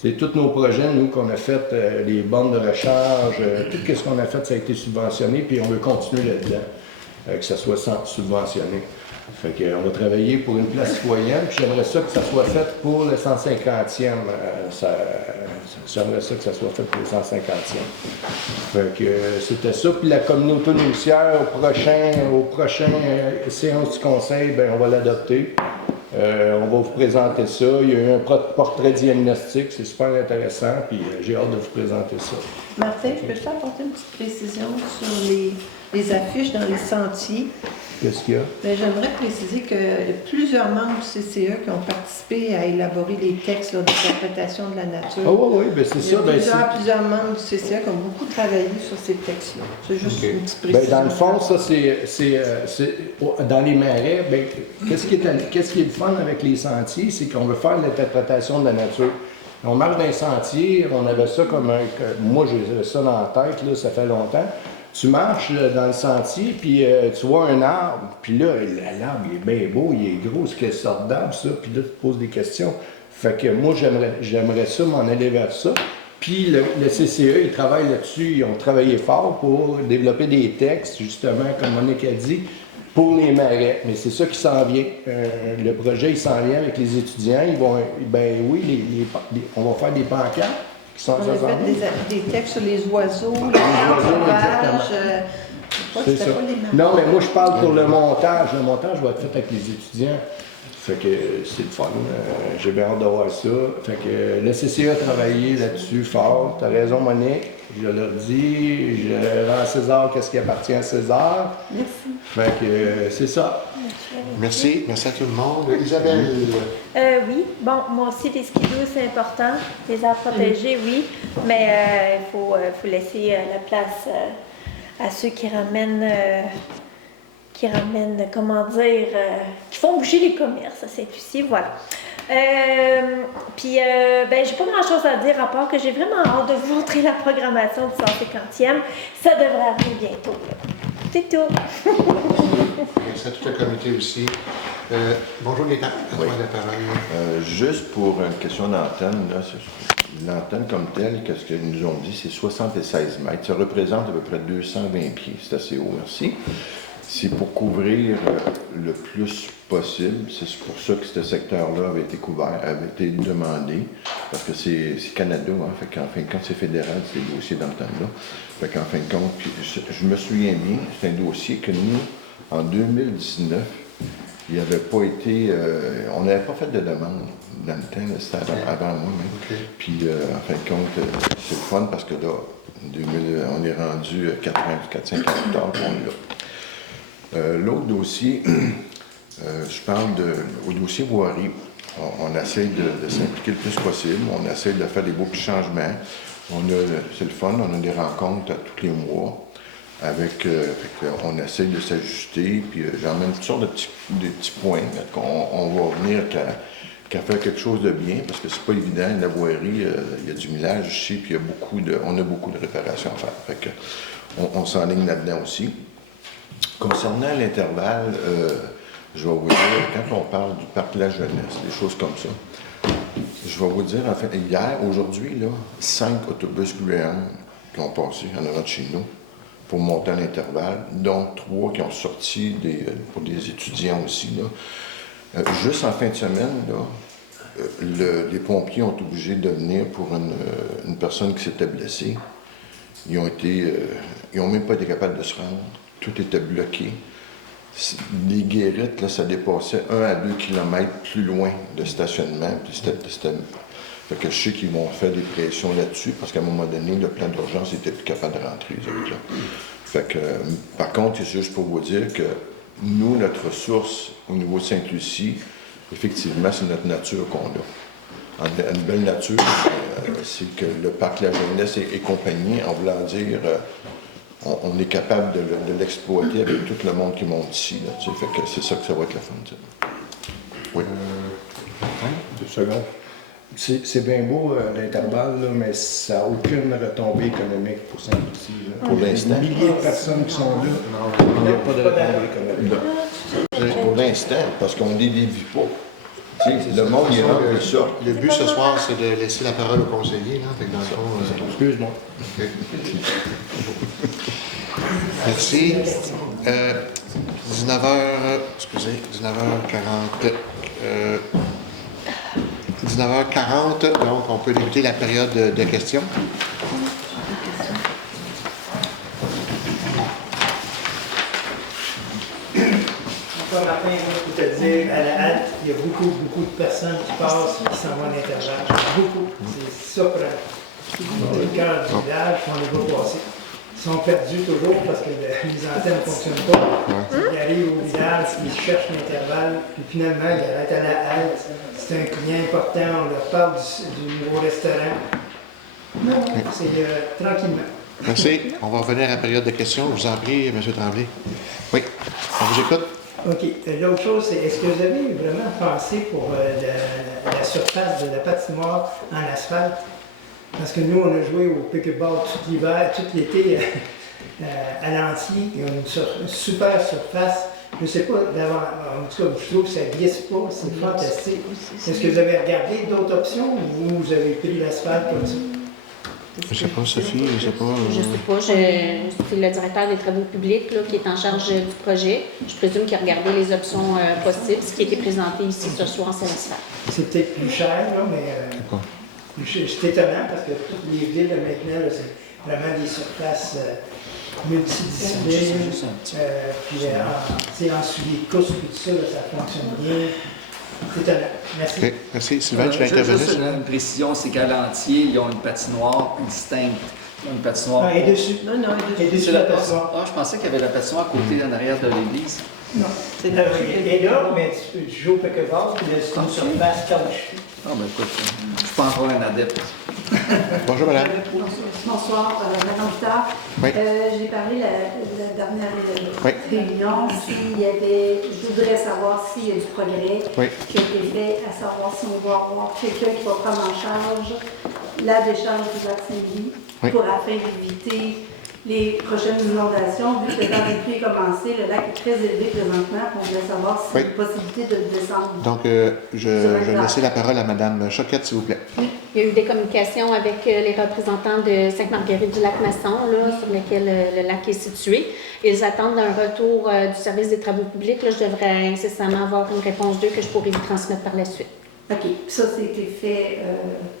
C'est tous nos projets, nous, qu'on a fait, les bornes de recharge, tout ce qu'on a fait, ça a été subventionné, puis on veut continuer là-dedans, que ça soit subventionné. Fait qu'on va travailler pour une place citoyenne, puis j'aimerais ça que ça soit fait pour le 150e. J'aimerais ça que ça soit fait pour le 150e. Fait que c'était ça. Puis la communauté nourricière, au prochain séance du conseil, ben on va l'adopter. On va vous présenter ça. Il y a eu un portrait diagnostic, c'est super intéressant, puis j'ai hâte de vous présenter ça. Martin, je peux te apporter une petite précision sur les affiches dans les sentiers? Qu'est-ce qu'il y a? Bien, j'aimerais préciser qu'il y a plusieurs membres du CCE qui ont participé à élaborer les textes d'interprétation de la nature. Ah oui, bien c'est ça. Il y a plusieurs membres du CCE qui ont beaucoup travaillé sur ces textes-là. C'est juste une petite précision. Bien, dans le fond, ça, c'est dans les marais, bien, qu'est-ce qui est le fun avec les sentiers, c'est qu'on veut faire l'interprétation de la nature. On marche dans les sentiers, on avait ça comme moi, j'ai ça dans la tête, là, ça fait longtemps. Tu marches dans le sentier, puis tu vois un arbre, puis là, l'arbre, il est bien beau, il est gros, c'est quelle sorte d'arbre, ça? Puis là, tu te poses des questions. Fait que moi, j'aimerais ça, m'en aller vers ça. Puis le CCE, ils travaillent là-dessus, ils ont travaillé fort pour développer des textes, justement, comme Monique a dit, pour les marais. Mais c'est ça qui s'en vient. Le projet, il s'en vient avec les étudiants. Ils vont, ben oui, on va faire des pancartes. On a fait des textes sur les oiseaux, les sauvages. C'est ça. Non, mais moi, je parle pour le montage. Le montage va être fait avec les étudiants. Fait que c'est le fun. J'ai bien hâte de voir ça. Fait que le CCA a travaillé là-dessus fort. T'as raison, Monique. Je leur dis, je rends à César qu'est-ce qui appartient à César. Merci. Fait que c'est ça. Merci. Merci à tout le monde. Isabelle? Oui. Bon, moi aussi, les skidoo, c'est important. Les arbres protégés, oui. Mais il faut laisser la place à ceux qui ramènent, comment dire, qui font bouger les commerces à Saint-Lucie, voilà. Puis, j'ai pas grand-chose à dire à part que j'ai vraiment hâte de vous montrer la programmation du 150e. Ça devrait arriver bientôt. C'est tout. Merci à tout le comité aussi. Bonjour, Gaëtan. À toi la parole. Juste pour une question d'antenne, là, l'antenne comme telle, qu'est-ce qu'ils nous ont dit, c'est 76 mètres. Ça représente à peu près 220 pieds. C'est assez haut, merci. C'est pour couvrir le plus possible. C'est pour ça que ce secteur-là avait été couvert, avait été demandé, parce que c'est Canada, hein, fait qu'en fin de compte, c'est fédéral, c'est le dossier d'antenne-là. Fait qu'en fin de compte, puis je me souviens bien, c'est un dossier que nous, en 2019, il n'avait pas été... on n'avait pas fait de demande dans le temps, c'était avant moi même. Okay. Puis, en fin de compte, c'est le fun parce que là, on est rendu 4-5 ans plus tard qu'on l'a. L'autre dossier, je parle au dossier voirie. On essaie de s'impliquer le plus possible. On essaie de faire des beaux petits changements. C'est le fun, on a des rencontres tous les mois. On essaie de s'ajuster. Puis j'emmène toutes sortes de petits points. On va venir qu'à faire quelque chose de bien, parce que c'est pas évident. La voirie, il y a du millage ici, puis on a beaucoup de réparations à faire. Fait que on s'enligne là-dedans aussi. Concernant l'intervalle, je vais vous dire, quand on parle du parc de la jeunesse, des choses comme ça, je vais vous dire, en fait, aujourd'hui, 5 autobus Greyhound qui ont passé en avant de chez nous pour monter à l'intervalle, dont 3 qui ont sorti pour des étudiants aussi. Là. Juste en fin de semaine, les pompiers ont été obligés de venir pour une personne qui s'était blessée. Ils n'ont même pas été capables de se rendre. Tout était bloqué. Les guérites, là, ça dépassait 1 à 2 kilomètres plus loin de stationnement. Puis fait que je sais qu'ils vont faire des pressions là-dessus, parce qu'à un moment donné, le plan d'urgence n'était plus capable de rentrer, les autres, là. Fait que, par contre, c'est juste pour vous dire que nous, notre source au niveau de Sainte-Lucie, effectivement, c'est notre nature qu'on a. Une belle nature, c'est que le parc La Jeunesse et compagnie, en voulant dire, on est capable de l'exploiter avec tout le monde qui monte ici. Là, fait que c'est ça que ça va être la fun. Oui. 2 secondes. C'est bien beau l'intervalle, là, mais ça n'a aucune retombée économique pour Saint-Lucie. Pour l'instant. Des milliers de personnes qui sont là, il n'y a pas de retombée économique. Pour l'instant, parce qu'on ne les vit pas. Le monde, il rentre, il sort. Le but ce soir, c'est de laisser la parole au conseiller. Là. Fait que dans le fond, Excuse-moi. OK. Merci. 19h40, donc on peut débuter la période de questions. Comme Martin, je peux te dire, à la halte, il y a beaucoup de personnes qui passent et qui s'en vont à l'intervalle. Beaucoup. C'est surprenant. Dans le cœur du village, on les voit passer. Ils sont perdus toujours parce que les antennes ne fonctionnent pas. Ils arrivent au village, ils cherchent l'intervalle, puis finalement, ils arrêtent à la halte. C'est un client important, on leur parle du nouveau restaurant. C'est tranquillement. Merci. On va revenir à la période de questions. Je vous en prie, M. Tremblay. Oui, on vous écoute. OK. L'autre chose, c'est est-ce que vous avez vraiment pensé pour la surface de la patinoire en asphalte? Parce que nous, on a joué au pickleball tout l'hiver, tout l'été à l'entier. Et on a une super surface. Je ne sais pas, en tout cas, je trouve que ça ne glisse pas. C'est fantastique. Est-ce que vous avez regardé d'autres options ou vous avez pris l'asphalte comme ça? Je ne sais pas, Sophie, je ne sais pas. Je sais pas, c'est le directeur des travaux publics là, qui est en charge du projet. Je présume qu'il a regardé les options possibles, ce qui a été présenté ici ce soir, c'est l'asphalte. C'est peut-être plus cher, là, mais c'est étonnant parce que toutes les villes maintenant, là, c'est vraiment des surfaces multidisciplines. Puis en sous les courses, tout ça, là, ça fonctionne bien. C'est étonnant. Merci. Okay. Merci. Sylvain, tu vas intervenir? Juste une précision, c'est qu'à l'entier, ils ont une patinoire distincte. Une patinoire. Et dessus. Non, et Et dessus C'est la la patinoire. Ah, je pensais qu'il y avait la patinoire à côté en arrière de l'église. Non. Elle est là, mais tu joues au pickleball, puis c'est une surface caoutchouc. Ah, ben écoute, je suis pas encore un adepte. Bonjour, madame. Bonsoir, Madame Victor. Oui. J'ai parlé la dernière Oui. réunion. Je voudrais savoir s'il y a du progrès Oui. qui a été fait, à savoir si on va avoir quelqu'un qui va prendre en charge la décharge du lac Saint-Louis Oui. pour afin d'éviter les prochaines inondations. Vu que quand les pluies ont commencé, le lac est très élevé présentement. On voulait savoir s'il y a une possibilité de le descendre. Donc, je vais laisser la parole à Mme Choquette, s'il vous plaît. Oui, il y a eu des communications avec les représentants de Sainte-Marguerite-du-Lac-Masson, là, sur lequel le lac est situé. Ils attendent un retour du service des travaux publics. Là, je devrais incessamment avoir une réponse d'eux que je pourrais vous transmettre par la suite. OK. Puis ça, c'était fait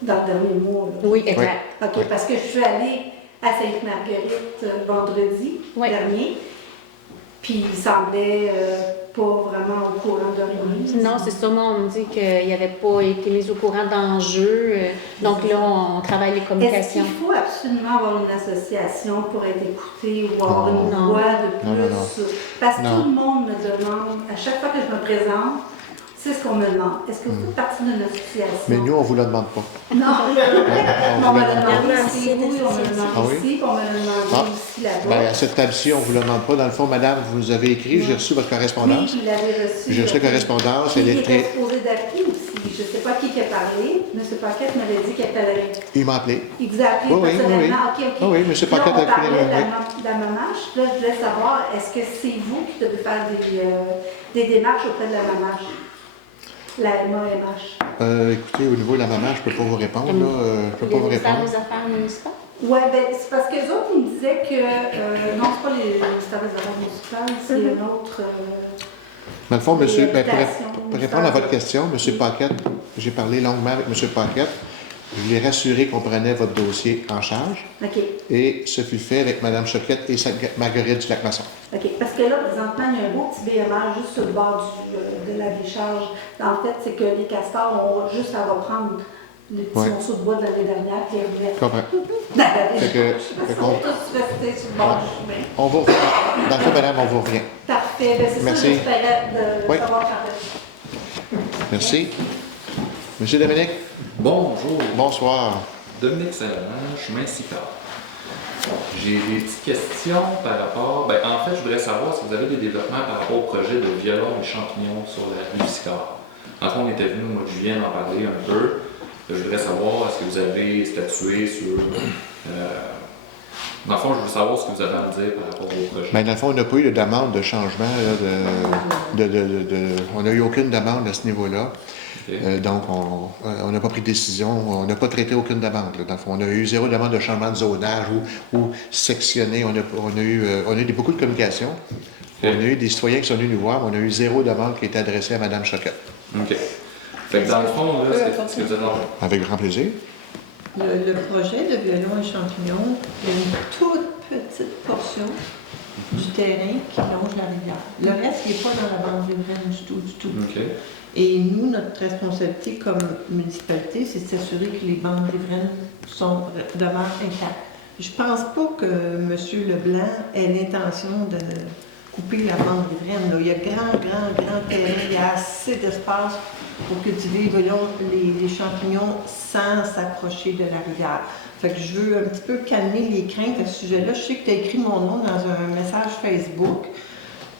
dans le dernier mois. Là. Oui, exact. OK, Oui. parce que je suis allée à Sainte-Marguerite vendredi dernier, puis il semblait pas vraiment au courant de rien. Non, c'est ça. Moi, on me dit qu'il n'avait pas été mis au courant d'enjeux. Donc là, on travaille les Est-ce communications. qu'il faut absolument avoir une association pour être écouté ou avoir une Non. voix de plus? Non. Parce que Non. tout le monde me demande, à chaque fois que je me présente, c'est ce qu'on me demande. Est-ce que vous faites partie d'une association? Mais nous, on ne vous le demande pas. Non, on on me vous le l'a demande demandé pas. ici, oui, on me l'a demandé Ah oui? ici, puis on me l'a demandé Ah. aussi là-bas. Ben, à cette table-ci, on ne vous le demande pas. Dans le fond, madame, vous avez écrit, j'ai reçu votre correspondance. Oui, il l'avait reçu. J'ai reçu la correspondance, Qui elle est était très... exposé d'appuyer aussi. Je ne sais pas qui a parlé. M. Paquette m'avait dit qu'elle était Il m'a appelé. Il vous a appelé Oui, oui, personnellement. oui, oui. OK. Ah oui, M. Puis là, Paquette a on parlait appelé, de la mamache. Là, je voulais savoir, est-ce que c'est vous qui devez faire des démarches auprès de la mamache? La MAMH. Écoutez, au niveau de la maman, je ne peux pas vous répondre. Là, je ne peux pas vous Le ministère répondre. des Affaires municipales? Oui, ben, c'est parce que les autres, ils me disaient que. Non, c'est pas les services d'affaires municipales, c'est un autre. Dans le fond, monsieur, Les ben, habitations, pour répondre à votre question, M. Paquette, j'ai parlé longuement avec M. Paquette. Je l'ai rassuré qu'on prenait votre dossier en charge. OK. Et ce fut fait avec Mme Choquette et Marguerite du Lac-Masson. OK. Parce que là, présentement, il y a un beau petit BMR juste sur le bord de la décharge. En fait, c'est que les castors ont juste à reprendre les petits morceaux de bois de l'année dernière et les remettre. Je comprends. Dans la Fait que- décharge. Parce fait qu'on qu'on- est tous restés sur le bord du chemin. On va, dans le fond, madame, on vous revient. Parfait. Parfait. Ben, c'est Merci. ça que j'espérais de Oui. savoir quand même. Merci. Monsieur Dominique, Bonjour, bonsoir. Dominique Saint-Laurent, chemin Sicard. J'ai des petites questions par rapport. En fait, je voudrais savoir si vous avez des développements par rapport au projet de violons et champignons sur la rue Sicard. En fait, on était venu au mois de juillet en parler un peu. Je voudrais savoir, est-ce que vous avez statué sur. Dans le fond, je veux savoir ce que vous avez à me dire par rapport au projet. Bien, dans le fond, on n'a pas eu de demande de changement. Là, on n'a eu aucune demande à ce niveau-là. Ok. Donc, on n'a pas pris de décision, on n'a pas traité aucune demande. Là, dans le fond, on a eu 0 demande de changement de zonage ou sectionné. On a eu beaucoup de communication. On a eu des citoyens qui sont venus nous voir. On a eu 0 demande qui a été adressée à Mme Choquette. OK. Fait que dans le fond, là, ce que vous avez Avec grand plaisir. Le projet de violon et champignons, il y a une toute petite portion du terrain qui longe la rivière. Le reste, il n'est pas dans la bande riveraine du tout. OK. Et nous, notre responsabilité comme municipalité, c'est de s'assurer que les bandes riveraines demeurent intactes. Je pense pas que M. Leblanc ait l'intention de couper la bande riveraine. Là. Il y a grand terrain, il y a assez d'espace pour cultiver les champignons sans s'approcher de la rivière. Fait que je veux un petit peu calmer les craintes à ce sujet-là. Je sais que tu as écrit mon nom dans un message Facebook.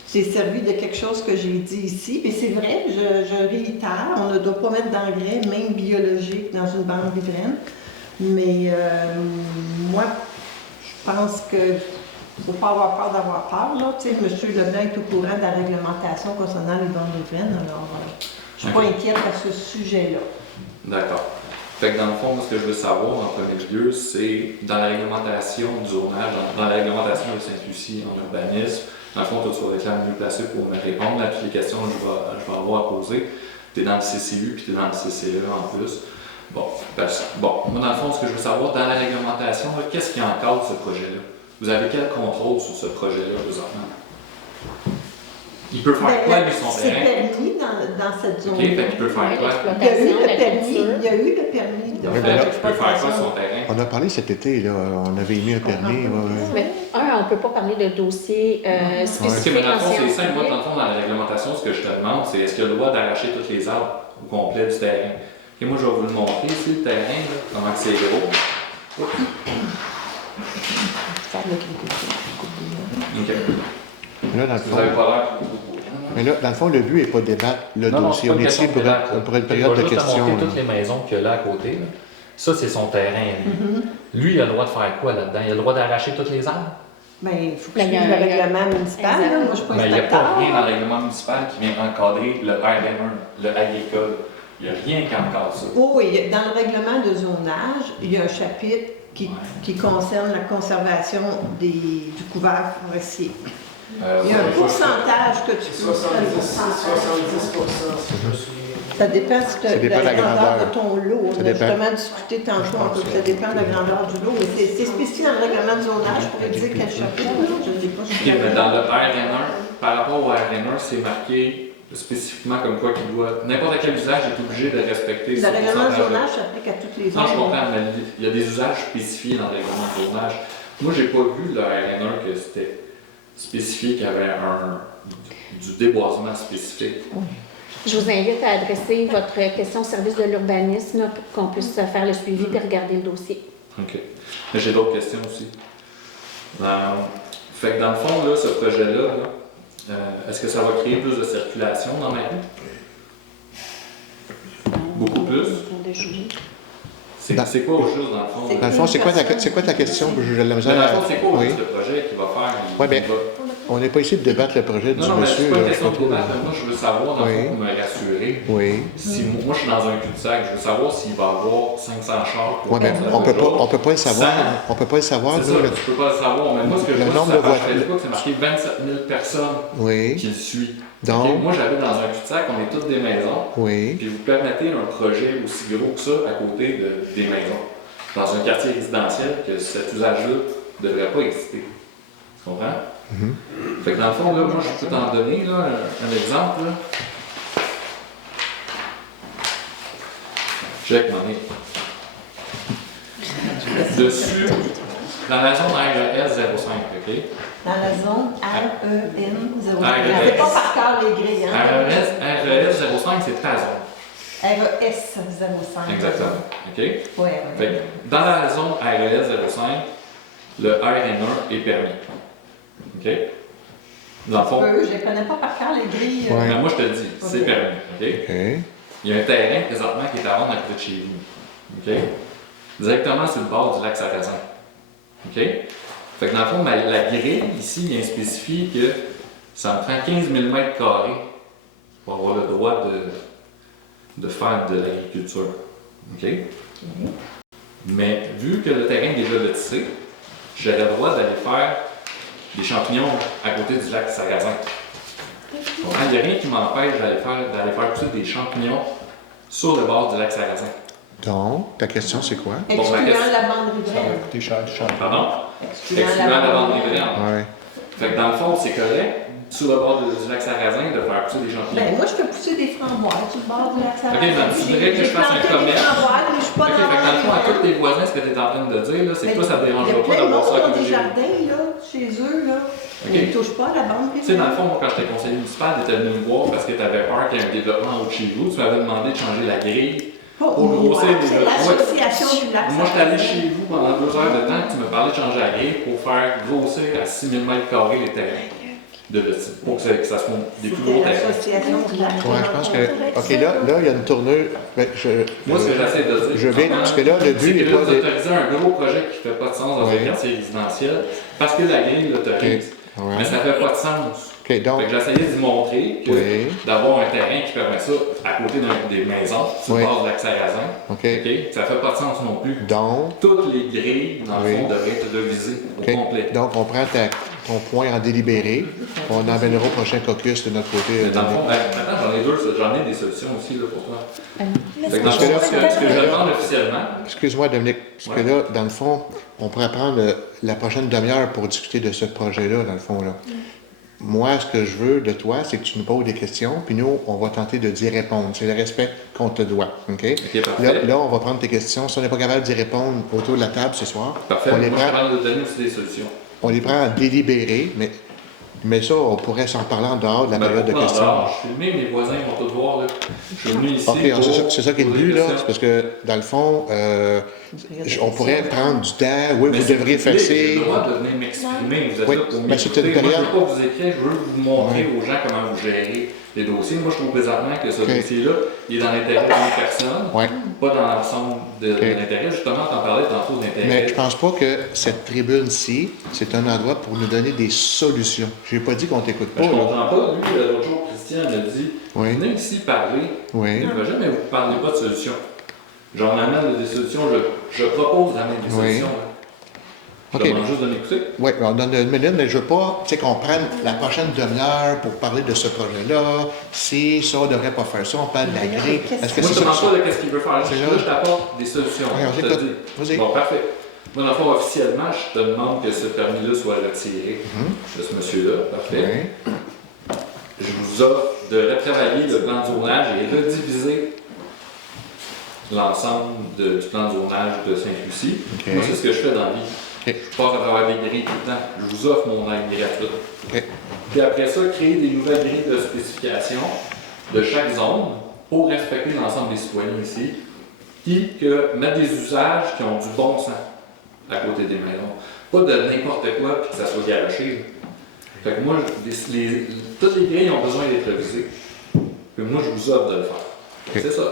C'est servi de quelque chose que j'ai dit ici. Et c'est vrai, je réitère, on ne doit pas mettre d'engrais, même biologiques, dans une bande riveraine. Mais moi, je pense que il ne faut pas avoir peur d'avoir peur. Là. Tu sais, M. Leblanc est au courant de la réglementation concernant les bandes riveraines. Alors, je ne suis pas inquiète à ce sujet-là. D'accord. Fait que dans le fond, moi, ce que je veux savoir en premier lieu, c'est dans la réglementation du zonage, dans la réglementation de Sainte-Lucie en urbanisme, dans le fond, toi, tu vas être là mieux placé pour me répondre à toutes les questions que je vais avoir à poser. Tu es dans le CCU puis tu es dans le CCE en plus. Bon, moi, dans le fond, ce que je veux savoir, dans la réglementation, qu'est-ce qui encadre ce projet-là? Vous avez quel contrôle sur ce projet-là, présentement? Il peut faire quoi avec son terrain? C'est permis dans cette zone. OK, fait qu'il peut faire quoi? Il y a eu le permis de Il peut faire quoi son terrain? On a parlé cet été, là, on avait émis un permis. Mais, on ne peut pas parler de dossier spécifique. OK, mais dans le en fond, c'est séance simple. Moi, publique. dans le fond, dans la réglementation, ce que je te demande, c'est est-ce qu'il y a le droit d'arracher tous les arbres au complet du terrain? Et moi, je vais vous le montrer ici, le terrain, là, comment c'est gros. OK. Là, dans le Vous fond, n'avez pas l'air. mais là, dans le fond, le but n'est pas de débattre le dossier. On est ici pour une période de questions. Il va toutes les maisons qu'il y a là à côté. Là. Ça, c'est son terrain. Lui, il a le droit de faire quoi là-dedans? Il a le droit d'arracher tous les arbres? Bien, il faut que je suive le règlement municipal. Là. Moi, je ne suis pas Mais il n'y a inspecteur. pas rien dans le règlement municipal qui vient encadrer le RDM1, le agricole. Il n'y a rien qui encadre ça. Oui, dans le règlement de zonage, il y a un chapitre qui concerne la conservation du couvert forestier. Il y a un pourcentage que tu peux... 70%, si je me souviens. Ça dépend de la grandeur de ton lot. On Ça a dépend. justement discuté tantôt un peu. Ça dépend de la grandeur du lot. Mais c'est spécifié dans le règlement de zonage. Je pourrais dire quel chapitre, là. Je ne sais pas. OK, mais dans le RN1, par rapport au RN1, c'est marqué spécifiquement comme quoi qu'il doit. N'importe quel usage est obligé de respecter Le ce règlement de pourcentage-là. zonage s'applique à toutes les Non, je zones. comprends, mais il y a des usages spécifiés dans le règlement de zonage. Moi, j'ai pas vu le RN1 que c'était spécifié qu'il y avait du déboisement spécifique. Je vous invite à adresser votre question au service de l'urbanisme là, pour qu'on puisse faire le suivi et regarder le dossier. OK. Mais j'ai d'autres questions aussi. Fait que dans le fond, là, ce projet-là, là, est-ce que ça va créer plus de circulation dans ma rue? Beaucoup plus? C'est quoi au juste dans le fond? Dans le fond, c'est quoi ta question? Je la Mais dans le fond, c'est quoi au Oui. juste le projet qu'il va faire? Oui, mais on n'est pas ici de débattre le projet du Non, mais monsieur. c'est pas une là, question de je sais pas débattre. Moi, je veux savoir, dans le fond, pour me rassurer. Oui. Si moi, je suis dans un cul-de-sac, je veux savoir s'il va y avoir 500 chars. Oui, mais on peut pas le savoir. On peut pas le savoir. C'est ça, nous, tu peux pas le savoir. Mais moi, ce que je le vois nombre sur de la page voitures- Facebook, c'est marqué 27 000 personnes Oui. qui le suivent. Donc? Ok, moi, j'habite dans un cul-de-sac, on est toutes des maisons. Oui. Puis vous permettez un projet aussi gros que ça à côté des maisons. Dans un quartier résidentiel, que cet usage-là ne devrait pas exister. Tu comprends? Fait que dans le fond, là, moi, je peux t'en donner là, un exemple. Là. Check, mon nez. Dessus, dans la zone RES 05, OK? Dans la zone REN 05. RES. C'est pas par cœur les grilles, hein? RES 05, c'est ta zone. RES 05. Exactement. OK? Ouais, ouais. Fait que dans la zone RES 05, le RN1 est permis. OK? Dans le fond, Je les connais pas par cœur les grilles. Ouais. mais moi je te le dis, c'est permis. OK? OK. Il y a un terrain présentement qui est à vendre à côté de chez vous. OK? Directement sur le bord du lac Sarrazin. OK? Fait que dans le fond, la grille ici vient spécifier que ça me prend 15 000 m² pour avoir le droit de faire de l'agriculture. OK? Mais vu que le terrain est déjà lotissé, j'aurais le droit d'aller faire des champignons à côté du lac Sarrazin. Il n'y a rien qui m'empêche d'aller faire pousser des champignons sur le bord du lac Sarrazin. Donc, ta question, c'est quoi? Bon, ma Excluant question- la bande Ça va riveraine. coûter cher du champ. Pardon? Excluant Excluant la vente riveraine. Ouais. Fait que dans le fond, c'est correct, sur le bord du lac Sarrazin, de faire pousser des champignons. Ben, moi, je fais pousser des framboises sur le bord du lac Sarrazin. Ok, donc, tu voudrais que je fasse un J'ai planté commerce? des framboises, mais je suis pas Ok, fait dans que dans le fond, à tous la tes voisins, ce que tu es en train de dire, là, c'est que toi, ça te Il y dérangera a pas plein de d'avoir monde ça à qui ont côté de des chez vous. jardins, là, chez eux, là. Ok. Ils ne touchent pas à la bande Tu sais, dans le riveraine. fond, moi, quand j'étais conseiller municipal, tu étais venu me voir parce que tu avais peur qu'il y ait un développement au chez vous. Tu m'avais demandé de changer la grille. Pas Pour moi, grossir les c'est lots. l'association du lac Moi, je suis allé Sarrazin. chez vous pendant 2 heures de temps que tu me parlais de changer la grille pour faire grossir à 6 000 m² les terrains de lotis, pour que ça soit des plus gros C'était terrains. l'association du lac. Ouais, je pense que. OK, là, il y a une tournure. Ben, Moi, ce que j'essaie de dire, je viens, parce que là, le but c'est n'est que là, pas vous de. autorisez un gros projet qui ne fait pas de sens dans Oui. un quartier résidentiel parce que la grille l'autorise. Ouais. Mais ça ne fait pas de sens. OK, donc. Fait que j'essayais de montrer que Oui. d'avoir un terrain qui permet ça à côté des maisons, sur Oui. le bord du lac Sarrazin, OK. OK, ça ne fait pas de sens non plus. Donc. Toutes les grilles, dans le Oui. fond, devraient être revisées au OK. complet. Donc, on prend ton point en délibéré. On emmènera au prochain caucus de notre côté. Mais dans le fond, maintenant, j'en ai des solutions aussi là, pour toi. Mais Fait que dans le Parce que fond, là- ce que je demande officiellement, Excuse-moi, Dominique, parce que là, dans le fond, on pourrait prendre la prochaine demi-heure pour discuter de ce projet-là, dans le fond. Là. Moi, ce que je veux de toi, c'est que tu nous poses des questions, puis nous, on va tenter de d'y répondre. C'est le respect qu'on te doit. OK? Ok, parfait. Là, on va prendre tes questions. Si on n'est pas capable d'y répondre autour de la table ce soir, parfait, on moi les je suis prend, capable de donner aussi des solutions. on les prend en délibéré, mais ça, on pourrait s'en parler en dehors de la Ben, période de pourquoi questions. en dehors? Je suis venu, mes voisins vont tout voir. Là. Je suis venu ici. OK, alors, c'est ça qui est le poser but, des là. questions. C'est parce que, dans le fond, on pourrait prendre du temps. Oui, Mais vous s'il devriez vous plaît, faire j'ai ci. le droit de venir m'exprimer. Vous êtes Oui, là pour mais c'est une m'écouter. Moi, je ne période- veux pas vous écrire, je veux vous montrer aux gens comment vous gérez les dossiers. Moi, je trouve présentement que ce OK. dossier-là, il est dans l'intérêt d'une personne, Ouais. pas dans l'ensemble de l'intérêt. Justement, tu en parlais tantôt d'intérêt. Mais je pense pas que cette tribune-ci, c'est un endroit pour nous donner des solutions. Je n'ai pas dit qu'on t'écoute pas. Je là. comprends pas. Lui, l'autre jour, Christian m'a dit Oui. venez ici parler. Oui. Il ne va jamais vous parler pas de solutions. J'en amène des solutions, je propose d'amener des Oui. solutions. Je OK. demande juste de m'écouter. Oui, on donne une minute, mais je veux pas qu'on prenne la prochaine demi-heure pour parler de ce projet-là. Si ça, on ne devrait pas faire ça, on parle de la grille. Est-ce que Moi, c'est je ne ça? demande pas de qu'est-ce qu'il veut faire. Là, C'est je là. suis là, je t'apporte des solutions. Oui, on je te t'écoute. dis. Vas-y. Bon, parfait. Moi, dans le fond, officiellement, je te demande que ce permis-là soit retiré de ce monsieur-là. Parfait. Oui. Je vous offre de retravailler le plan de zonage et rediviser l'ensemble du plan de zonage de Sainte-Lucie. OK. Moi, c'est ce que je fais dans la vie. OK. Je passe à travers des grilles tout le temps. Je vous offre mon aide gratuite. OK. Puis après ça, créer des nouvelles grilles de spécification de chaque zone pour respecter l'ensemble des citoyens ici, puis mettre des usages qui ont du bon sens à côté des maisons. Pas de n'importe quoi puis que ça soit garoché. Fait que moi, toutes les grilles ont besoin d'être révisées. Puis moi, je vous offre de le faire. OK. C'est ça.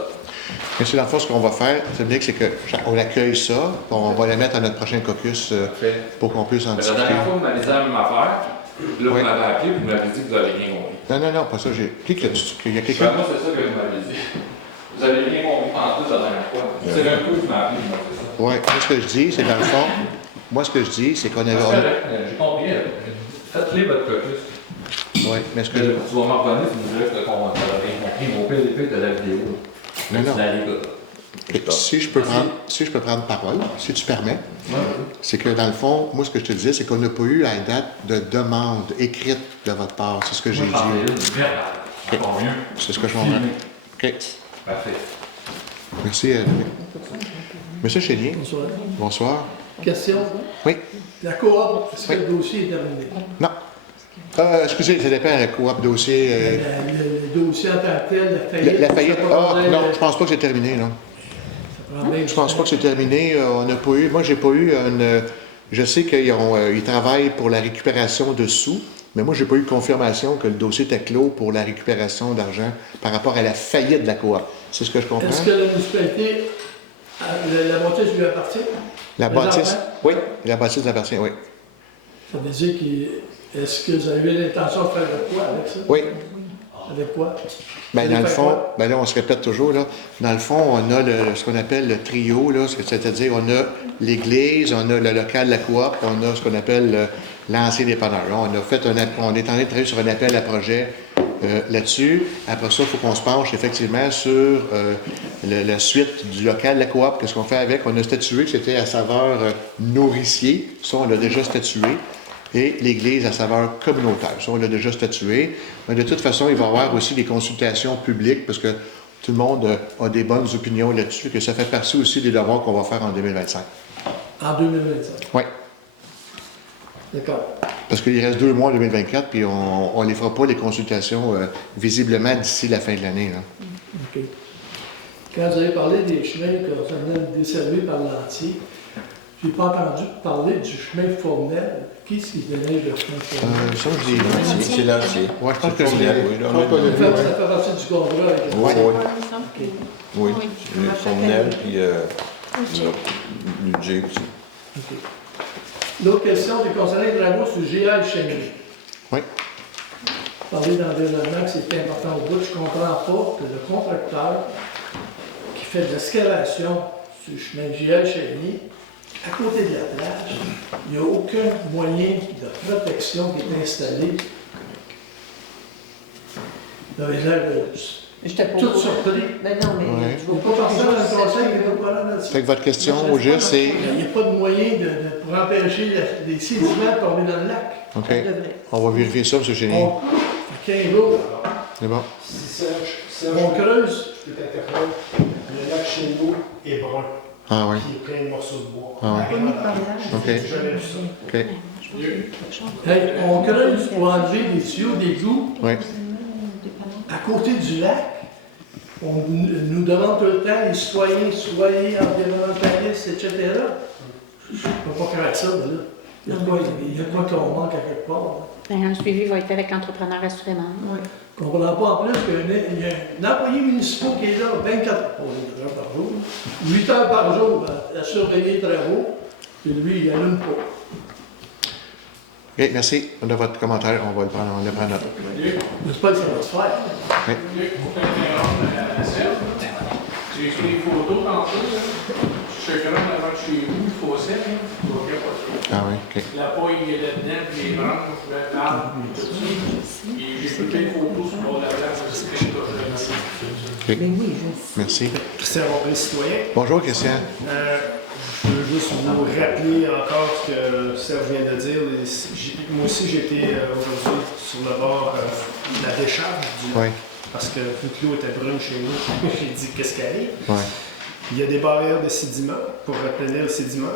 Mais c'est dans le fond, ce qu'on va faire, c'est qu'on accueille ça, on va la mettre à notre prochain caucus Parfait. pour qu'on puisse en Mais la discuter. dernière fois, vous m'avez dit la même affaire. Là, Oui. vous m'avez appelé et vous m'avez dit que vous avez rien compris. Non, pas ça. Qui qu'il y a quelqu'un? Moi, c'est ça que vous m'avez dit. Vous avez rien compris en tout la dernière fois. C'est un peu qui m'a appelé, moi, c'est ça. Oui, moi, ce que je dis, c'est dans le fond, moi, ce que je dis, c'est qu'on avait. C'est correct, j'ai compris. Faites-les votre caucus. Oui, mais ce que Tu je. vas m'en revenir, tu me dirais que t'as rien compris. Mon PDP de la vidéo. Non, non. Tu la l'écoutes. Si je peux prendre parole, si tu permets, c'est que dans le fond, moi, ce que je te disais, c'est qu'on n'a pas eu à date de demande écrite de votre part. C'est ce que j'ai dit. Encore mieux. C'est ce que je comprends. OK. Parfait. Merci, Dominique. Monsieur Chénier. Bonsoir. Bonsoir. Question? Oui. La coop, est-ce que le dossier est terminé? Non. Excusez, ça dépend de la coop dossier. Le dossier en tant que tel, la faillite. La faillite. ça prendrait- Non, je pense pas que c'est terminé, non. ça prendrait- Je pense pas que c'est terminé. On n'a pas eu. Moi, j'ai pas eu une. Je sais qu'ils travaillent pour la récupération de sous, mais moi, j'ai pas eu confirmation que le dossier était clos pour la récupération d'argent par rapport à la faillite de la coop. C'est ce que je comprends. Est-ce que la municipalité, la bâtisse lui appartient? La bâtisse. Oui, la bâtisse lui appartient, oui. Ça veut dire est-ce que vous avez l'intention de faire de quoi avec ça? Oui. Avec quoi? Ben, Vous dans le allez faire fond, quoi? ben là, on se répète toujours, là. Dans le fond, on a ce qu'on appelle le trio, là, c'est-à-dire on a l'église, on a le local de la coop, on a ce qu'on appelle l'ancien dépanneur. Là, on est en train de travailler sur un appel à projet là-dessus. Après ça, il faut qu'on se penche effectivement sur la suite du local de la coop. Qu'est-ce qu'on fait avec? On a statué que c'était à saveur nourricier. Ça, on l'a déjà statué. Et l'Église à saveur communautaire. Ça, on l'a déjà statué. Mais de toute façon, il va y avoir aussi des consultations publiques parce que tout le monde a des bonnes opinions là-dessus, que ça fait partie aussi des devoirs qu'on va faire en 2025. En 2025? Oui. D'accord. Parce qu'il reste 2 mois en 2024, puis on ne les fera pas, les consultations, visiblement d'ici la fin de l'année. Là. OK. Quand vous avez parlé des chemins concernant desservis par l'Antier, je n'ai pas entendu parler du chemin Fournel. Qui est-ce qui déneige le chemin Fournel? Ça, je l'ai C'est l'entier. Ouais, je pense que C'est c'est oui, là, on a- Ça fait partie du contrat avec Oui, OK. oui. Fournel, puis le budget aussi. OK. L'autre question, c'est concernant les travaux sur GA Chénier. Oui. Parler d'environnement, que c'est important au bout. Je ne comprends pas que le contracteur qui fait de l'excavation sur le chemin GA Chénier, à côté de la plage, il n'y a aucun moyen de protection qui est installé. Vous avez l'air tout surpris. Ben non, mais Ouais. je Vous ne ne pas passer dans le conseil, il ne pas là dessus. Fait que votre question au juste, c'est... Il n'y a pas de moyen pour empêcher les sédiments de tomber dans le lac. OK. Ça devrait. On va vérifier ça, M. Chénier. On, à 15 jours, C'est bon. Si Serge, on creuse. je peux t'interrompre, le lac chez nous est brun, Ah oui. qui est plein de morceaux de bois. Ah ouais. OK. J'ai jamais vu ça. OK. Hey, on creuse pour enlever des tuyaux d'égout Oui. à côté du lac. On nous demande tout le temps, les citoyens, soyez environnementalistes, etc. Je ne peux pas faire ça, là. Il y a quoi qu'on manque à quelque part. Là. Ben, un suivi va être fait avec l'entrepreneur, assurément. Oui. Je ne comprends pas en plus qu'il y a un employé municipal qui est là 24 heures par jour, 8 heures par jour à surveiller les travaux, et lui, il n'allume pas. OK, merci de votre commentaire. On va le prendre, note. J'espère que ça va se faire. Oui. J'ai pris des photos tantôt, là. Je suis grand devant de chez vous, le fossé, là. Tu vois qu'il y a pas de chose. Ah oui, OK. La paille est là-dedans, puis les branches, l'arbre, tout ça. Et j'ai pris plein de photos sur le bord de la place, c'est très OK. Ben oui, je sais. Merci. Christian Robin, citoyen. Bonjour, Christian. Je veux juste vous rappeler encore ce que Serge vient de dire. Moi aussi, j'étais aujourd'hui sur le bord de la décharge du lac. Oui. Parce que vu que l'eau était brune chez nous, j'ai dit qu'est-ce qui arrive. Oui. Il y a des barrières de sédiment pour retenir le sédiment.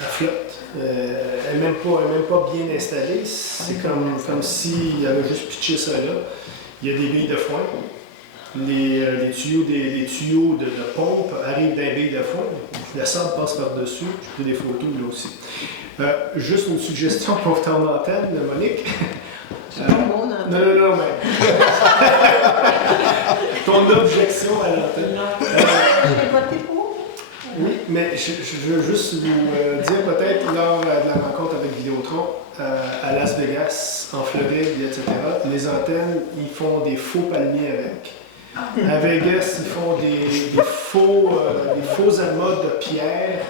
Elle flotte. Elle n'est même pas bien installée. C'est comme s'il avait juste pitché ça là. Il y a des billes de foin. Les tuyaux de pompe arrivent d'un billes de foin. La sable passe par-dessus. J'ai pris des photos là aussi. Juste une suggestion pour ton antenne, Monique. Mon Non, mais. Ton objection à l'antenne. J'ai voté pour. Oui, mais je veux juste vous dire peut-être lors de la rencontre avec Vidéotron à Las Vegas, en Floride, etc., les antennes, ils font des faux palmiers avec. À Vegas, ils font des faux amas de pierre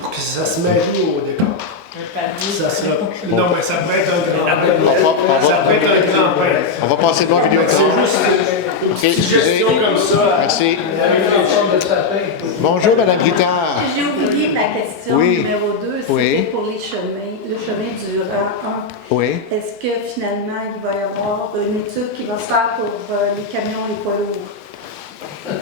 pour que ça se marie au décor. Ça sera... Non, mais ça peut être un grand Ça peut être un grand pain. On va passer devant la vidéo. C'est juste OK, excusez. comme ça. Merci. Avec une forme de sapin. Bonjour, Mme Guittard. J'ai oublié ma question Oui. numéro 2, c'était Oui. pour les chemins, le chemin du rang 1. Oui. Est-ce que finalement il va y avoir une étude qui va se faire pour les camions les poids lourds?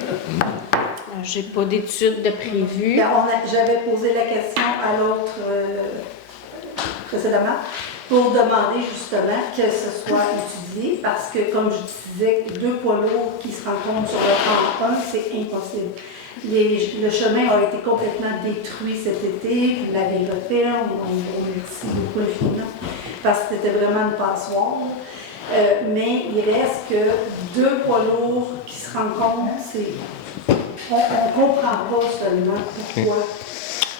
J'ai pas d'études de prévues. Ben, j'avais posé la question à l'autre précédemment pour demander justement que ce soit étudié parce que, comme je disais, 2 poids lourds qui se rencontrent sur le 31, c'est impossible. Le chemin a été complètement détruit cet été, vous l'avez refait, on remercie beaucoup le film, parce que c'était vraiment une passoire. Mais il reste que 2 poids lourds qui se rencontrent, on ne comprend pas seulement pourquoi.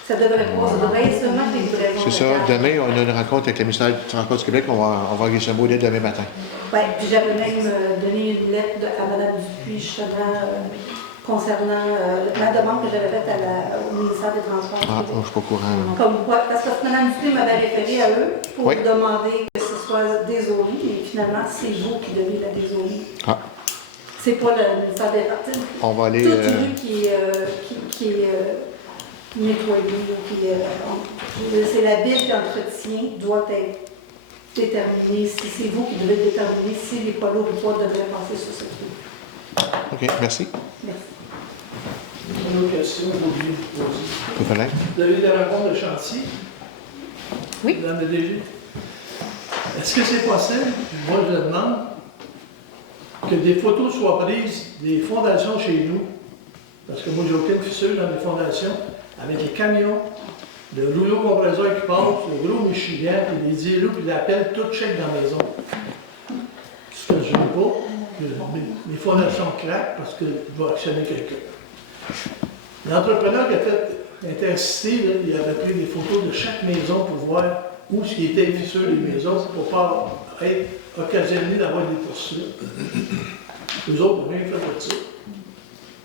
Ça devrait être seulement des livraisons. C'est ça. Demain, on a une rencontre avec le ministère du Transport du Québec. On va engager un mot dès demain matin. Oui, puis j'avais même donné une lettre à Mme Dupuis, justement, concernant la demande que j'avais faite au ministère des Transports. Ah, je ne suis pas au courant. Comme quoi, parce que Mme Dupuis m'avait référé à eux pour demander que ce soit désolé, et finalement, c'est vous qui donnez la désolée. Ah. C'est pas le ministère des Transports. On va aller. Toute rue qui est nettoyée, c'est la ville qui entretient, doit être déterminée. Si c'est vous qui devez déterminer si les poids lourds ou pas devraient passer sur cette rue. OK, merci. Merci. Une autre question, j'ai oublié de poser. Vous avez des rencontres de chantier? Oui. Madame le DG? Est-ce que c'est possible, moi je demande, que des photos soient prises des fondations chez nous? Parce que moi, j'ai aucune fissure dans les fondations, avec les camions, le rouleau compresseur qui passe, le gros Michigan, puis les îlots, puis la pelle, tout check dans la maison. Ce que je ne veux pas, que mes fondations claquent parce que je vais actionner quelqu'un. L'entrepreneur qui a fait Intercité, il avait pris des photos de chaque maison pour voir où ce qui était fissure des maisons, pour ne pas être occasionné d'avoir des poursuites. Eux autres n'ont rien fait de ça.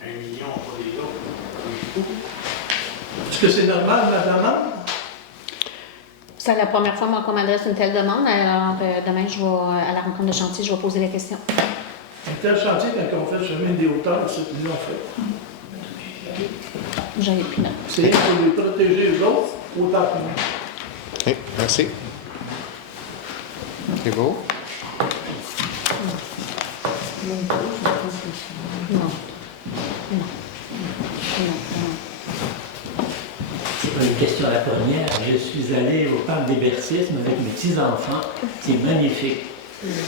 1 million, pas des autres. Est-ce que c'est normal, ma demande? C'est la première fois qu'on m'adresse une telle demande. Alors, demain, je vais à la rencontre de chantier, je vais poser la question. Un tel chantier, quand on fait le chemin des hauteurs, c'est ce qu'ils ont fait. J'en ai plus note. C'est pour les protéger les autres, autant que nous. OK, merci. C'est beau? C'est pas une question à la première. Je suis allé au parc des Bercismes avec mes petits-enfants. C'est magnifique.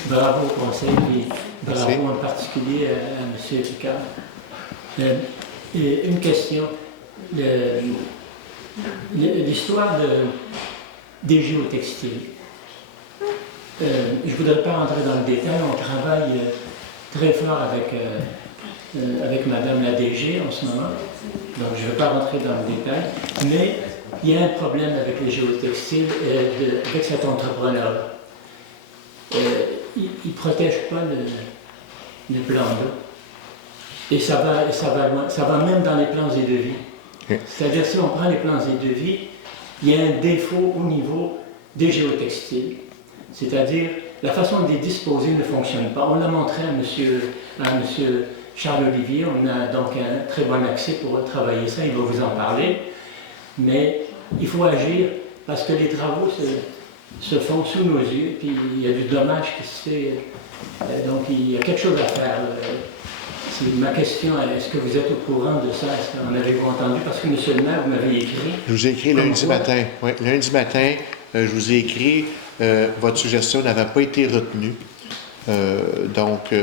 Bravo au conseil, et bravo en particulier à M. Ricard. Une question. L'histoire des géotextiles. Je ne voudrais pas rentrer dans le détail. On travaille très fort avec Madame la DG en ce moment. Donc, je ne vais pas rentrer dans le détail. Mais il y a un problème avec les géotextiles, avec cet entrepreneur. Il ne protège pas le plan d'eau. Et ça va même dans les plans et devis. C'est-à-dire, si on prend les plans et devis, il y a un défaut au niveau des géotextiles. C'est-à-dire, la façon de les disposer ne fonctionne pas. On l'a montré à monsieur Charles-Olivier. On a donc un très bon accès pour travailler ça. Il va vous en parler. Mais il faut agir parce que les travaux se font sous nos yeux. Puis il y a du dommage qui se fait. Donc il y a quelque chose à faire. C'est ma question, est-ce que vous êtes au courant de ça? Est-ce qu'en avez-vous entendu? Parce que monsieur le maire, vous m'avez écrit. Je vous ai écrit lundi matin. Oui, lundi matin, je vous ai écrit, votre suggestion n'avait pas été retenue. Donc,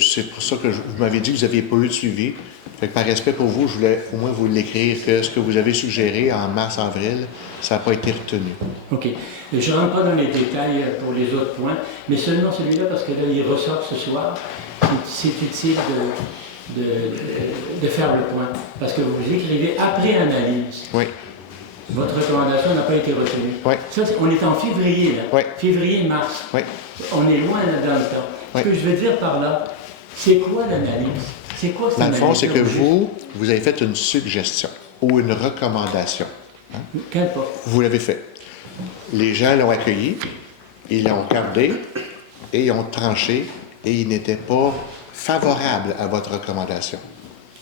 c'est pour ça que vous m'avez dit que vous n'aviez pas eu de suivi. Fait que par respect pour vous, je voulais au moins vous l'écrire que ce que vous avez suggéré en mars-avril, ça n'a pas été retenu. OK. Je ne rentre pas dans les détails pour les autres points, mais seulement celui-là parce que là, il ressort ce soir. C'est utile de faire le point. Parce que vous écrivez après analyse. Oui. Votre recommandation n'a pas été retenue. Oui. Ça, on est en février, là. Oui. Février-mars. Oui. On est loin là, dans le temps. Oui. Ce que je veux dire par là, c'est quoi l'analyse? C'est quoi cette analyse? Dans le fond, c'est que vous avez fait une suggestion ou une recommandation. Hein? Qu'importe. Vous l'avez fait. Les gens l'ont accueilli, ils l'ont regardé et ils ont tranché et ils n'étaient pas favorables à votre recommandation.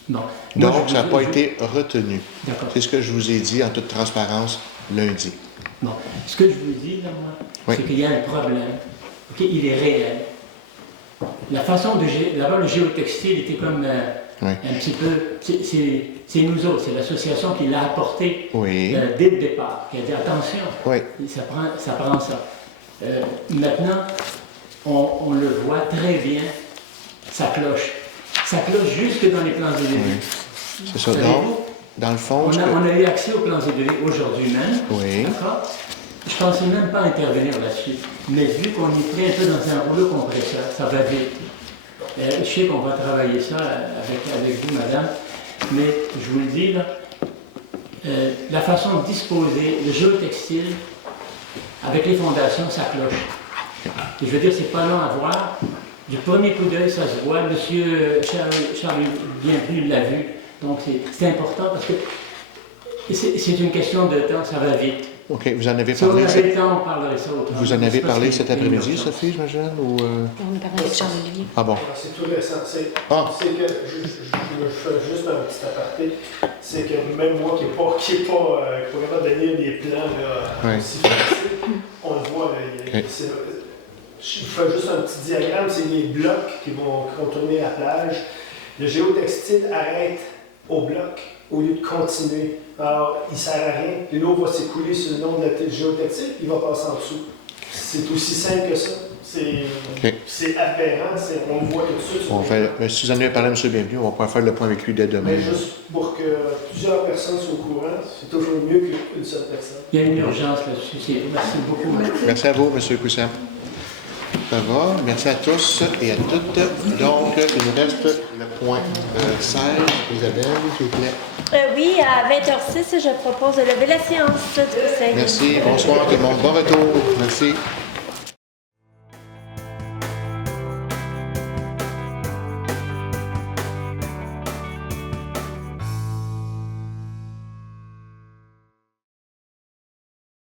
Non. Donc, ça n'a pas été retenu. D'accord. C'est ce que je vous ai dit en toute transparence lundi. Bon. Ce que je vous dis, là, moi, c'est qu'il y a un problème. Okay? Il est réel. La façon d'abord, le géotextile était comme Oui. Un petit peu, c'est nous autres, c'est l'association qui l'a apporté Oui. Dès le départ, qui a dit attention, Oui. ça prend ça. Maintenant, on le voit très bien, ça cloche. Ça cloche jusque dans les plans élevés. Oui. C'est ça. Donc, dans le fond, on a eu accès aux plans élevés aujourd'hui même. Oui. D'accord? Je ne pensais même pas intervenir là-dessus. Mais vu qu'on est pris un peu dans un rouleau compresseur, ça va vite. Je sais qu'on va travailler ça avec vous, madame, mais je vous le dis, là, la façon de disposer le géotextile avec les fondations, ça cloche. Et je veux dire, c'est pas long à voir. Du premier coup d'œil, ça se voit. Monsieur Charles Bienvenu l'a vu. Donc c'est important parce que c'est une question de temps, ça va vite. OK, vous en avez Si on parlé. avait le temps, on parlerait ça autrement. Vous en avez parlé cet après-midi, Sophie, j'imagine? Ou On a parlé avec Jean-Olivier. Ah bon? C'est tout récent. C'est que, je fais juste un petit aparté, c'est que même moi qui n'est pas capable de lire les plans là, aussi facile, on le voit. Là, je fais juste un petit diagramme, c'est les blocs qui vont contourner la plage. Le géotextile arrête au bloc au lieu de continuer. Alors, il ne sert à rien. L'eau va s'écouler sur le long de la géotextile, il va passer en dessous. C'est aussi simple que ça. C'est aberrant, on le voit tout de suite. Mais si vous en avez parlé à M. Bienvenu, on va pouvoir faire le point avec lui dès demain. Mais juste pour que plusieurs personnes soient au courant, c'est toujours mieux qu'une seule personne. Il y a une urgence là-dessus. Merci beaucoup. Merci à vous, M. Coussant. Ça va. Merci à tous et à toutes. Donc, il nous reste le point 16. Isabelle, s'il vous plaît. Oui, à 20h06, je propose de lever la séance du Conseil. Merci. Bonsoir tout le monde. Bon retour. Merci.